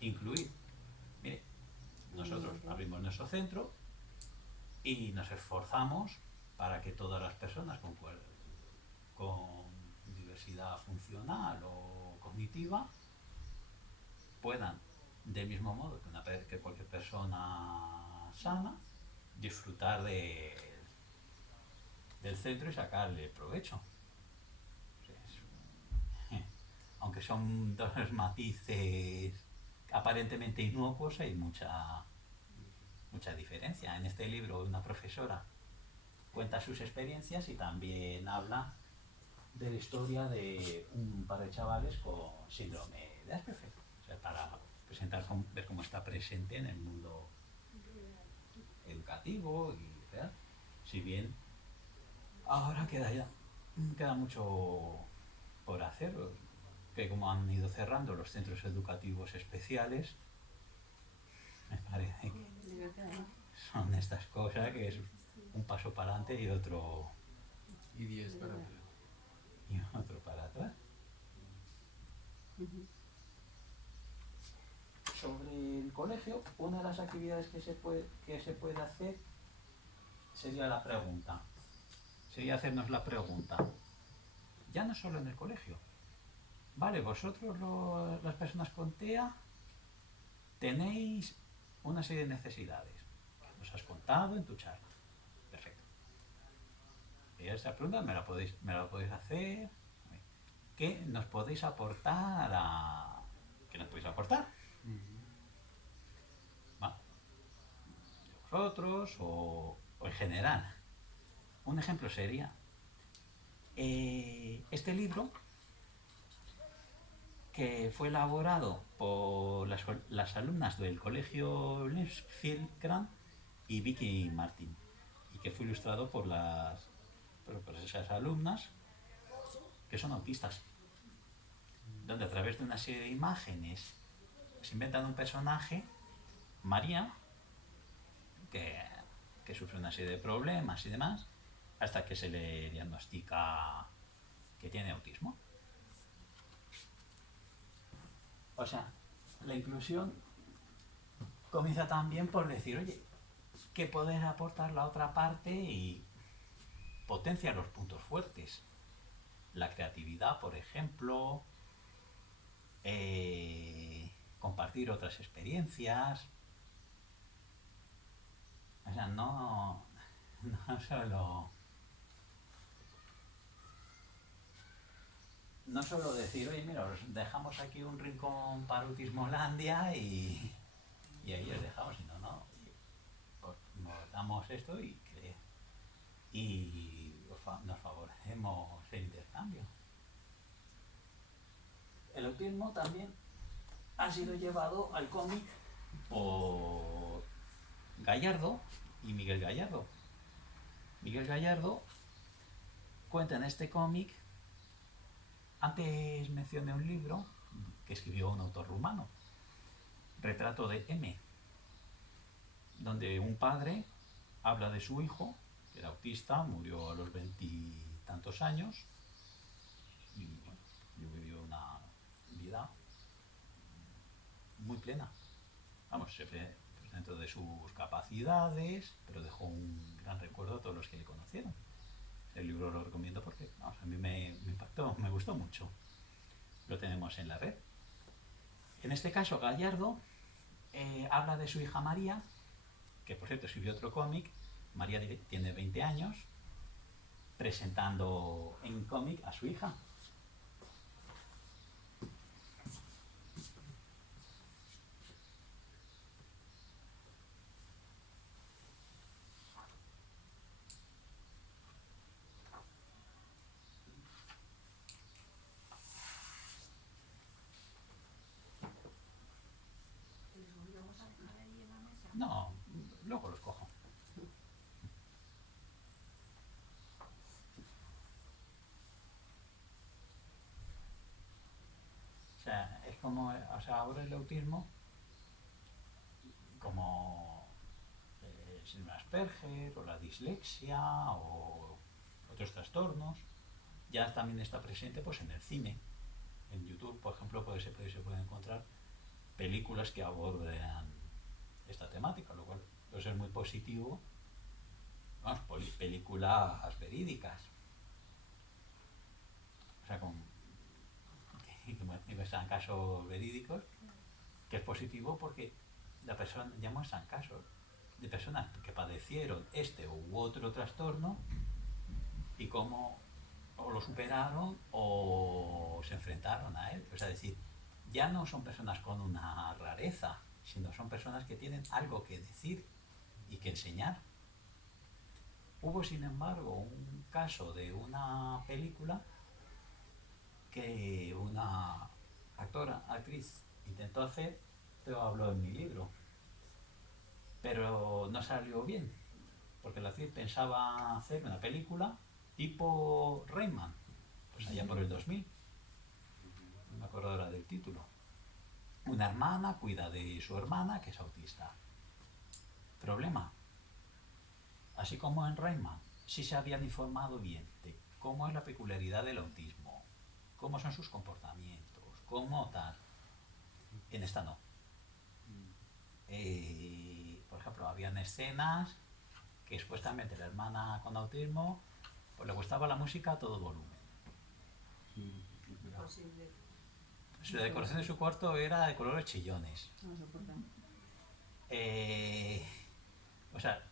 Incluir. Mire, nosotros abrimos nuestro centro y nos esforzamos para que todas las personas con diversidad funcional o cognitiva puedan, del mismo modo que cualquier persona sana, disfrutar del centro y sacarle provecho. Aunque son dos matices aparentemente inocuos, hay mucha diferencia. En este libro una profesora cuenta sus experiencias y también habla de la historia de un par de chavales con síndrome de Asperger, o sea, para ver cómo está presente en el mundo educativo y real. Si bien ahora queda mucho por hacer, que como han ido cerrando los centros educativos especiales, me parece que son estas cosas que es un paso para adelante y otro Y 10 para atrás. y otro para atrás. Sobre el colegio, una de las actividades que se puede hacer sería la pregunta. Sería hacernos la pregunta. Ya no solo en el colegio. Vale, vosotros las personas con TEA tenéis una serie de necesidades que nos has contado en tu charla. Perfecto. Y esa pregunta me la podéis hacer. ¿Qué nos podéis aportar ¿Qué nos podéis aportar? ¿Va? ¿Vosotros o en general? Un ejemplo sería este libro que fue elaborado por las alumnas del colegio Linksfield Grant y Vicky Martin, y que fue ilustrado por esas alumnas que son autistas, donde a través de una serie de imágenes se inventan un personaje, María, que sufre una serie de problemas y demás, hasta que se le diagnostica que tiene autismo. O sea, la inclusión comienza también por decir, oye, ¿qué puedes aportar la otra parte? Y potencia los puntos fuertes. La creatividad, por ejemplo, compartir otras experiencias. O sea, no solo decir, oye, mira, os dejamos aquí un rincón para Autismolandia y ahí os dejamos, sino no, nos damos esto y nos favorecemos el intercambio. El autismo también ha sido llevado al cómic por Gallardo y Miguel Gallardo. Miguel Gallardo cuenta en este cómic, antes mencioné un libro que escribió un autor rumano, Retrato de M, donde un padre habla de su hijo, que era autista, murió a los 20 y tantos años, y bueno, vivió una vida muy plena. Vamos, siempre dentro de sus capacidades, pero dejó un gran recuerdo a todos los que le conocieron. El libro lo recomiendo porque vamos, a mí me impactó, me gustó mucho. Lo tenemos en la red. En este caso, Gallardo habla de su hija María, que por cierto escribió otro cómic. María tiene 20 años, presentando en cómic a su hija. sea, es como, o sea, ahora el autismo, como el síndrome de Asperger o la dislexia o otros trastornos, ya también está presente pues en el cine. En YouTube, por ejemplo, se puede encontrar películas que abordan esta temática, lo cual pues, es muy positivo. Vamos, películas verídicas. O sea, que muestran casos verídicos, que es positivo porque la persona ya muestran casos de personas que padecieron este u otro trastorno y cómo o lo superaron o se enfrentaron a él. O sea, decir, ya no son personas con una rareza, sino son personas que tienen algo que decir y que enseñar. Hubo, sin embargo, un caso de una película que una actriz intentó hacer, lo hablo en mi libro, pero no salió bien, porque la actriz pensaba hacer una película tipo Rayman, pues allá por el 2000, no me acuerdo ahora del título. Una hermana cuida de su hermana que es autista. Problema, así como en Rayman, sí se habían informado bien de cómo es la peculiaridad del autismo, cómo son sus comportamientos, cómo tal. En esta no. Por ejemplo, habían escenas que supuestamente la hermana con autismo pues le gustaba la música a todo volumen. Imposible. Pues la decoración de su cuarto era de colores chillones. No soportan. O sea,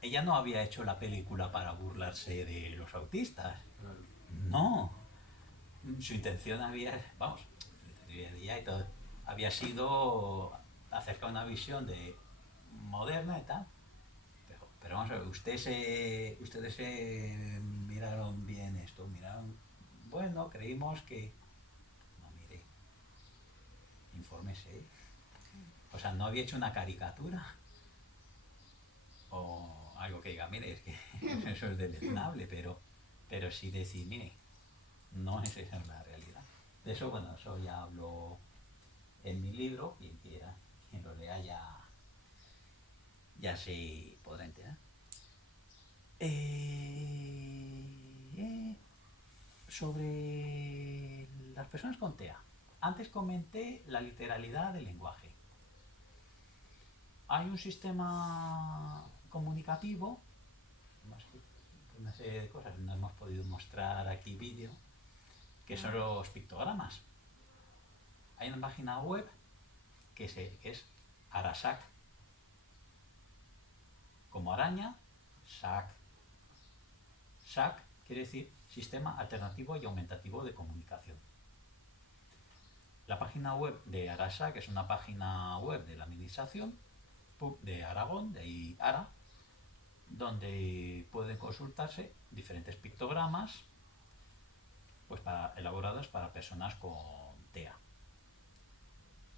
ella no había hecho la película para burlarse de los autistas. No. Su intención había sido acercar una visión moderna y tal. Pero vamos a ver, ustedes se miraron bien esto, bueno, creímos que... No, mire, infórmese. O sea, no había hecho una caricatura o algo que diga, mire, es que eso es deleznable, pero sí decir, mire, no es esa la realidad. De eso, bueno, eso ya hablo en mi libro, quien lo lea ya se podrá enterar. Sobre las personas con TEA. Antes comenté la literalidad del lenguaje. Hay un sistema comunicativo, una serie de cosas, no hemos podido mostrar aquí vídeo, que son los pictogramas. Hay una página web que es Arasac, como araña, SAC. SAC quiere decir Sistema Alternativo y Aumentativo de Comunicación. La página web de Arasac es una página web de la Administración de Aragón, de ahí Ara, donde pueden consultarse diferentes pictogramas pues elaborados para personas con TEA,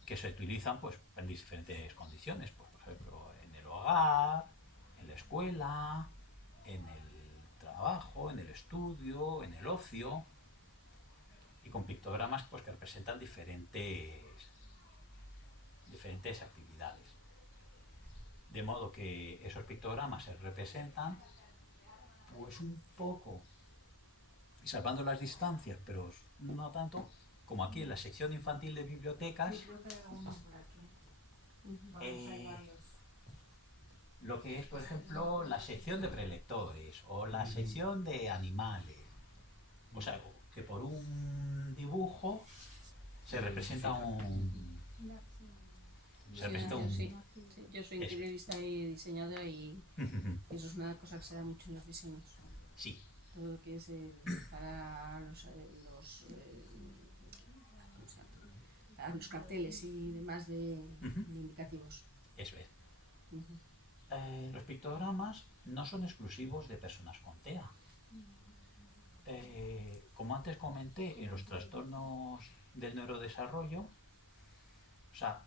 que se utilizan pues, en diferentes condiciones, pues, por ejemplo, en el hogar, en la escuela, en el trabajo, en el estudio, en el ocio, y con pictogramas pues, que representan diferentes actividades. De modo que esos pictogramas se representan pues un poco, salvando las distancias, pero no tanto, como aquí en la sección infantil de bibliotecas. Lo que es, por ejemplo, la sección de prelectores o la sección de animales. O sea, que por un dibujo se representa un... Sí. Yo soy interiorista y diseñadora y eso es una cosa que se da mucho en las oficinas. Sí. Todo lo que es para los carteles y demás de indicativos. Eso es. Los pictogramas no son exclusivos de personas con TEA. Como antes comenté, en los trastornos del neurodesarrollo, o sea,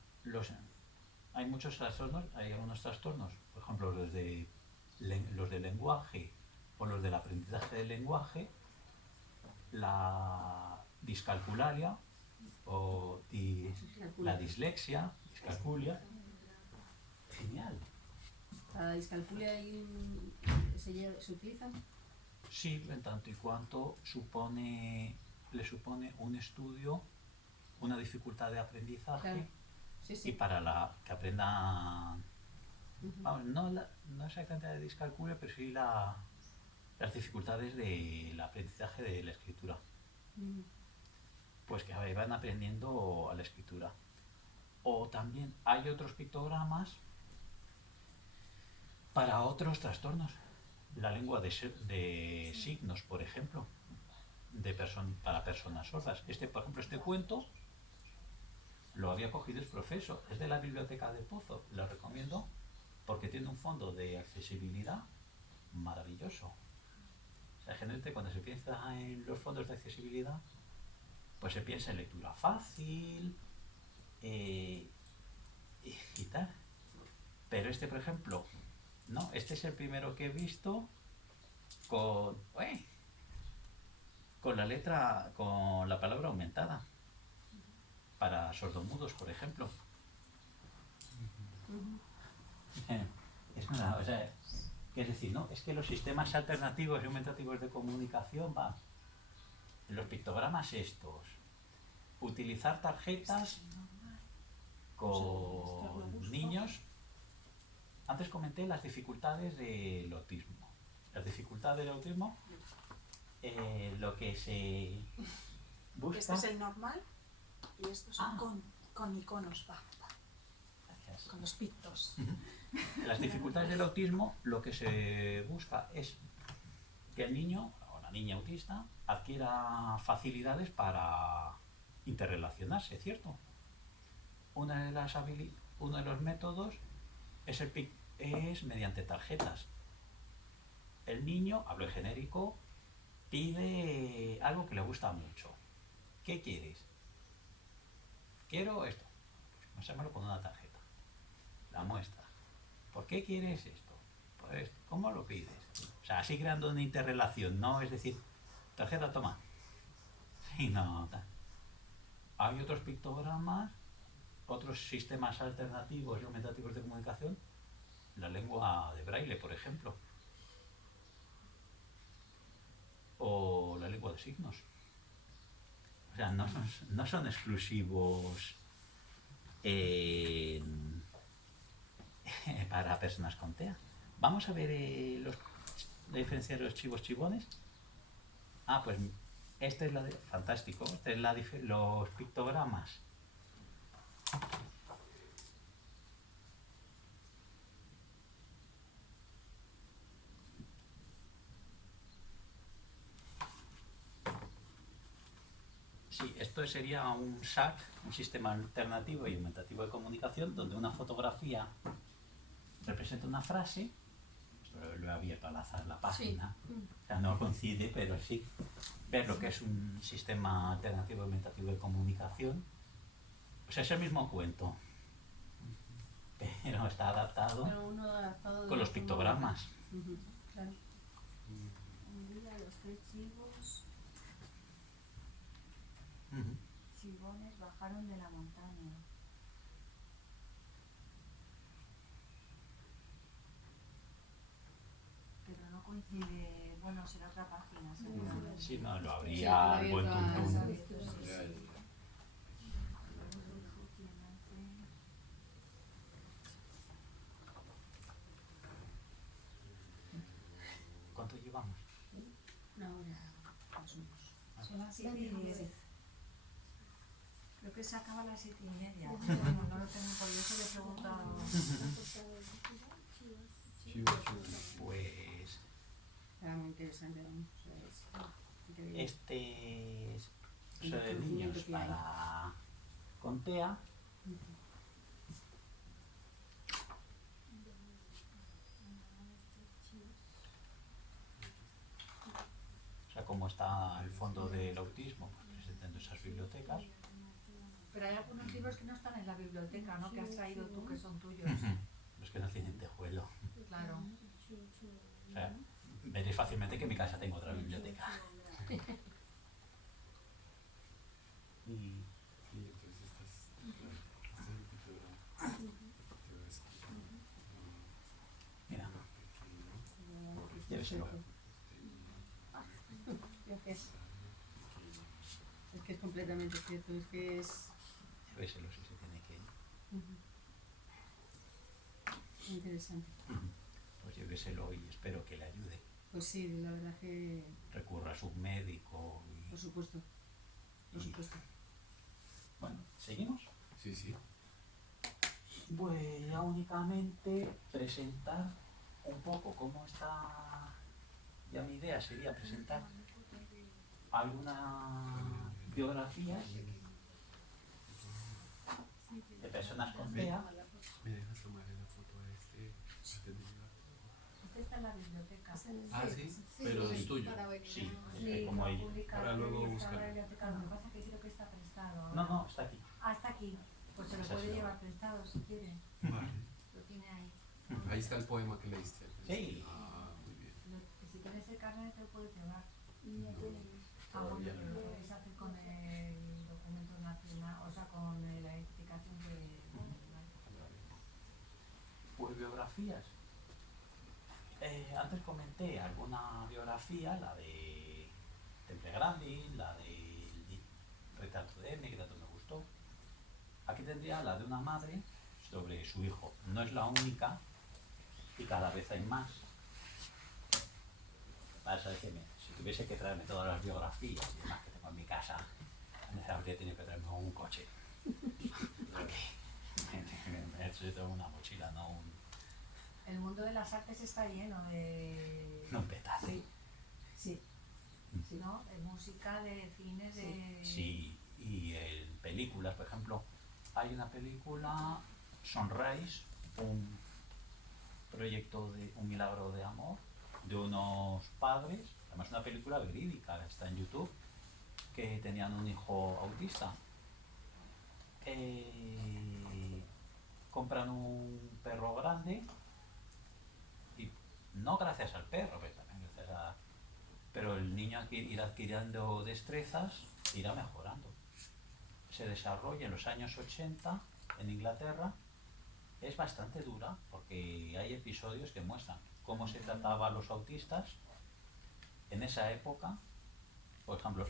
hay muchos trastornos, hay algunos trastornos, por ejemplo, los del lenguaje o los del aprendizaje del lenguaje, la discalcularia, o la dislexia, discalculia. Genial. ¿Para la discalculia se utilizan? Sí, en tanto y cuanto le supone un estudio, una dificultad de aprendizaje. Claro. Sí, sí. Y para que aprendan, Ujú. vamos, no exactamente de discalculia, pero sí las dificultades del aprendizaje de la escritura. Ujú. Pues que van aprendiendo a la escritura. O también hay otros pictogramas para otros trastornos. La lengua de signos, por ejemplo, para personas sordas. Por ejemplo, este cuento lo había cogido el profesor, es de la biblioteca de Pozo, lo recomiendo porque tiene un fondo de accesibilidad maravilloso. O sea, generalmente cuando se piensa en los fondos de accesibilidad, pues se piensa en lectura fácil y tal. Pero este, por ejemplo, no, este es el primero que he visto con la palabra aumentada para sordomudos, por ejemplo. Ujú. O sea, es decir, ¿no? Es que los sistemas alternativos y aumentativos de comunicación van en los pictogramas estos. Utilizar tarjetas con niños. Antes comenté las dificultades del autismo. Las dificultades del autismo, lo que se busca... Este es el normal y estos son con iconos, con los pictos. Las dificultades del autismo, lo que se busca es que el niño o la niña autista adquiera facilidades para interrelacionarse, ¿cierto? Uno de los métodos es mediante tarjetas. El niño, hablo en genérico, pide algo que le gusta mucho. ¿Qué quieres? Quiero esto. Pues muéstramelo con una tarjeta. La muestra. ¿Por qué quieres esto? Pues, ¿cómo lo pides? O sea, así creando una interrelación, ¿no? Es decir, tarjeta, toma. Sí, no. Hay otros pictogramas, otros sistemas alternativos y aumentativos de comunicación. La lengua de braille, por ejemplo. O la lengua de signos. O sea, no son exclusivos para personas con TEA. Vamos a ver la diferencia de los chivos chivones. Pues este es fantástico. Este es los pictogramas. Sí, esto sería un SAC, un sistema alternativo y aumentativo de comunicación, donde una fotografía representa una frase. Esto lo he abierto al azar la página. Sí. O sea, no coincide, pero sí. Ver lo que es un sistema alternativo y aumentativo de comunicación. Pues es el mismo cuento, pero está adaptado, con los pictogramas. Uh-huh. Claro. Un día los 3 chivos chivones bajaron de la montaña. Pero no coincide, bueno, será otra página, seguramente. Sí, no, lo habría al buen tuntún. ¿Cuánto llevamos? Una hora más o menos. Son las 7:10. Creo que se acaba a las 7:30. Bueno, no lo tengo, por eso le he preguntado. Pues Era muy interesante, vamos. O sea, es increíble. este es de niños para con TEA. O sea, como está el fondo del autismo, pues presentando esas bibliotecas. Pero hay algunos libros que no están en la biblioteca, ¿no? Que has traído tú, que son tuyos. Los que no tienen tejuelo. Claro. O sea, veréis fácilmente que en mi casa tengo otra biblioteca. Y lléveselo. Creo que es que es completamente cierto, es que es Lléveselo si se tiene que ir. muy interesante. Pues lléveselo y espero que le ayude. Pues sí, la verdad que, Recurra a su médico y... por supuesto, por y- supuesto. Bueno, ¿seguimos? Sí, sí. Voy a únicamente presentar un poco cómo está... Ya mi idea sería presentar algunas biografías de personas con TEA. ¿Me dejas tomarle la foto a este? antes de llegar? Este está en la biblioteca. Ah, sí, pero es tuyo. Sí, Sí, como lo ella. publica Para luego y está en buscarlo. la biblioteca. Lo que pasa es que creo que está prestado. No, no, está aquí. Ah, está aquí. Pues se lo Esa puede sí. llevar prestado si quiere. Vale. Lo tiene ahí. Ahí está el poema que leíste. Sí. Ah, muy bien. Si tienes el carnet te lo puedes llevar. Ah, bueno, Todavía pero no. lo podéis hacer con el documento nacional, o sea, con la identificación de... Pues biografías. Antes comenté alguna biografía, la de Temple Grandin, la de Retrato de M, que tanto me gustó. Aquí tendría la de una madre sobre su hijo. No es la única y cada vez hay más. Vas a decirme, si tuviese que traerme todas las biografías y demás que tengo en mi casa, habría tenido que traerme un coche. Me he hecho una mochila, no un... El mundo de las artes está lleno de... No un petate. Sí. Sí, ¿no? De música, de cine, de... Sí, y en películas, por ejemplo, hay una película, Sunrise, un proyecto de un milagro de amor de unos padres, además una película verídica, está en YouTube, que tenían un hijo autista. Compran un perro grande y no gracias al perro, pero también gracias a... Pero el niño irá adquiriendo destrezas, irá mejorando. Se desarrolla en los años 80 en Inglaterra. Es bastante dura porque hay episodios que muestran cómo se trataba a los autistas en esa época. Por ejemplo,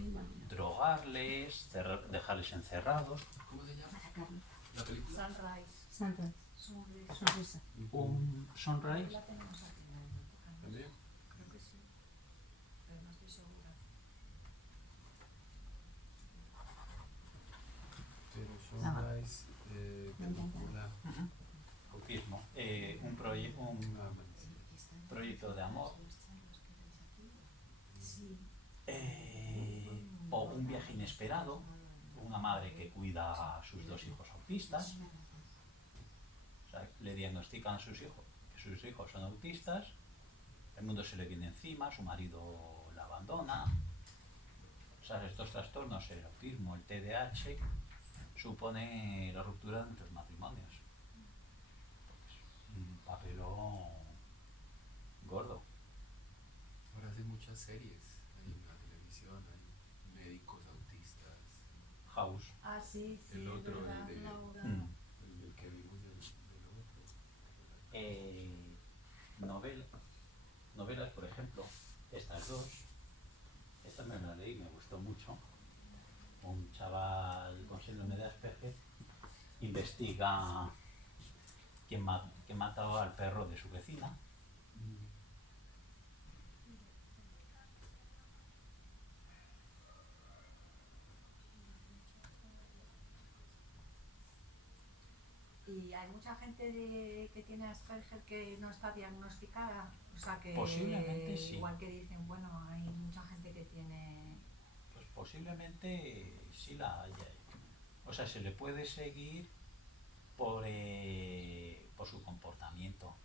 drogarles, dejarles encerrados. ¿Cómo se llama? ¿La película? Sunrise. Santa, Sunrise. sonrisa. Un Sunrise. La tenemos aquí en la biblioteca, ¿no? ¿También? Creo que sí. Pero no estoy segura. Pero Sunrise, película. Autismo. Un Ah, vale, sí. proyecto de amor. O un viaje inesperado. Una madre que cuida a sus dos hijos autistas. O sea, le diagnostican a sus hijos que sus hijos son autistas. El mundo se le viene encima, su marido la abandona. O sea, estos trastornos, el autismo, el TDAH, supone la ruptura de los matrimonios. Un papelón gordo. Ahora hacen muchas series. Hay en la televisión, hay médicos autistas. House. Ah, sí, sí. El es otro, verdad, el de- Laura. El que vimos del otro. Novelas, por ejemplo, estas dos. Esta me la leí, me gustó mucho. Un chaval con síndrome de Asperger investiga quién mató al perro de su vecina. Y hay mucha gente que tiene Asperger que no está diagnosticada. O sea que Posiblemente sí. igual que dicen, bueno, hay mucha gente que tiene... Pues posiblemente sí la haya. O sea, se le puede seguir por su comportamiento.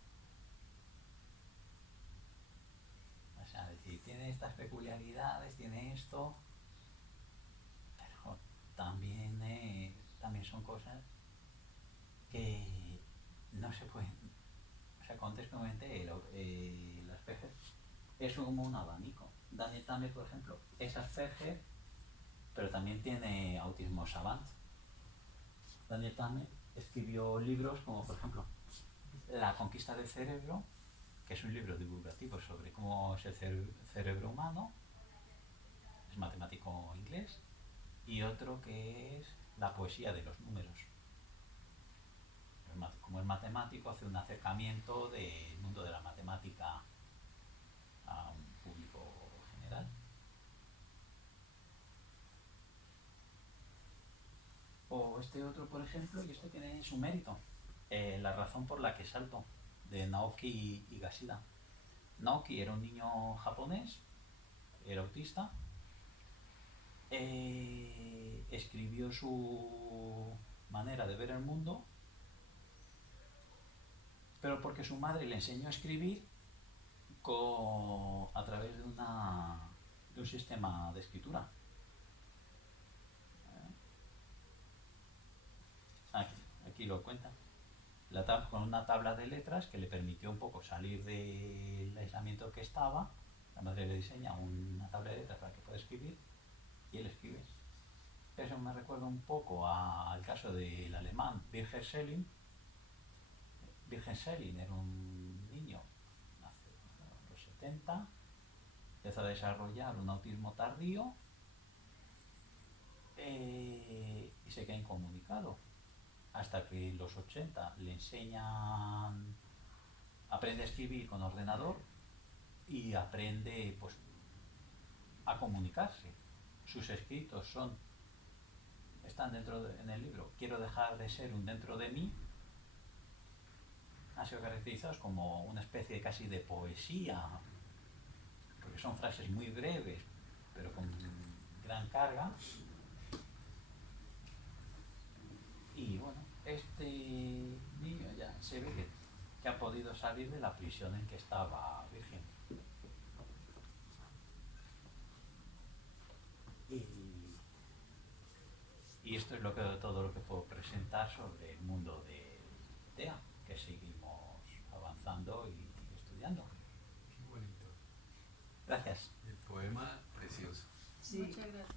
O sea, decir, tiene estas peculiaridades, tiene esto, pero también son cosas que no se pueden... O sea, como antes comenté, el Asperger es como un abanico. Daniel Tammer, por ejemplo, es Asperger, pero también tiene autismo savant. Daniel Tammer escribió libros como, por ejemplo, La conquista del cerebro que es un libro divulgativo sobre cómo es el cerebro humano, es matemático inglés, y otro que es la poesía de los números. Como es matemático, hace un acercamiento del mundo de la matemática a un público general. O este otro, por ejemplo, y este tiene su mérito, La razón por la que salto, de Naoki Higashida. Naoki era un niño japonés, era autista, escribió su manera de ver el mundo, pero porque su madre le enseñó a escribir a través de un sistema de escritura. Aquí lo cuenta. Con una tabla de letras que le permitió un poco salir del aislamiento que estaba. La madre le diseña una tabla de letras para que pueda escribir y él escribe. Eso me recuerda un poco al caso del alemán Wilhelm Schelling. Wilhelm Schelling era un niño, nace en los 70, empezó a desarrollar un autismo tardío y se queda incomunicado. Hasta que en los 80 le enseñan, aprende a escribir con ordenador y aprende pues, a comunicarse. Sus escritos están en el libro Quiero dejar de ser un dentro de mí. Han sido caracterizados como una especie casi de poesía, porque son frases muy breves, pero con gran carga. Y bueno, este niño ya se ve que ha podido salir de la prisión en que estaba Virgen. Y esto es todo lo que puedo presentar sobre el mundo de TEA, que seguimos avanzando y estudiando. Qué bonito. Gracias. El poema precioso. Muchas gracias.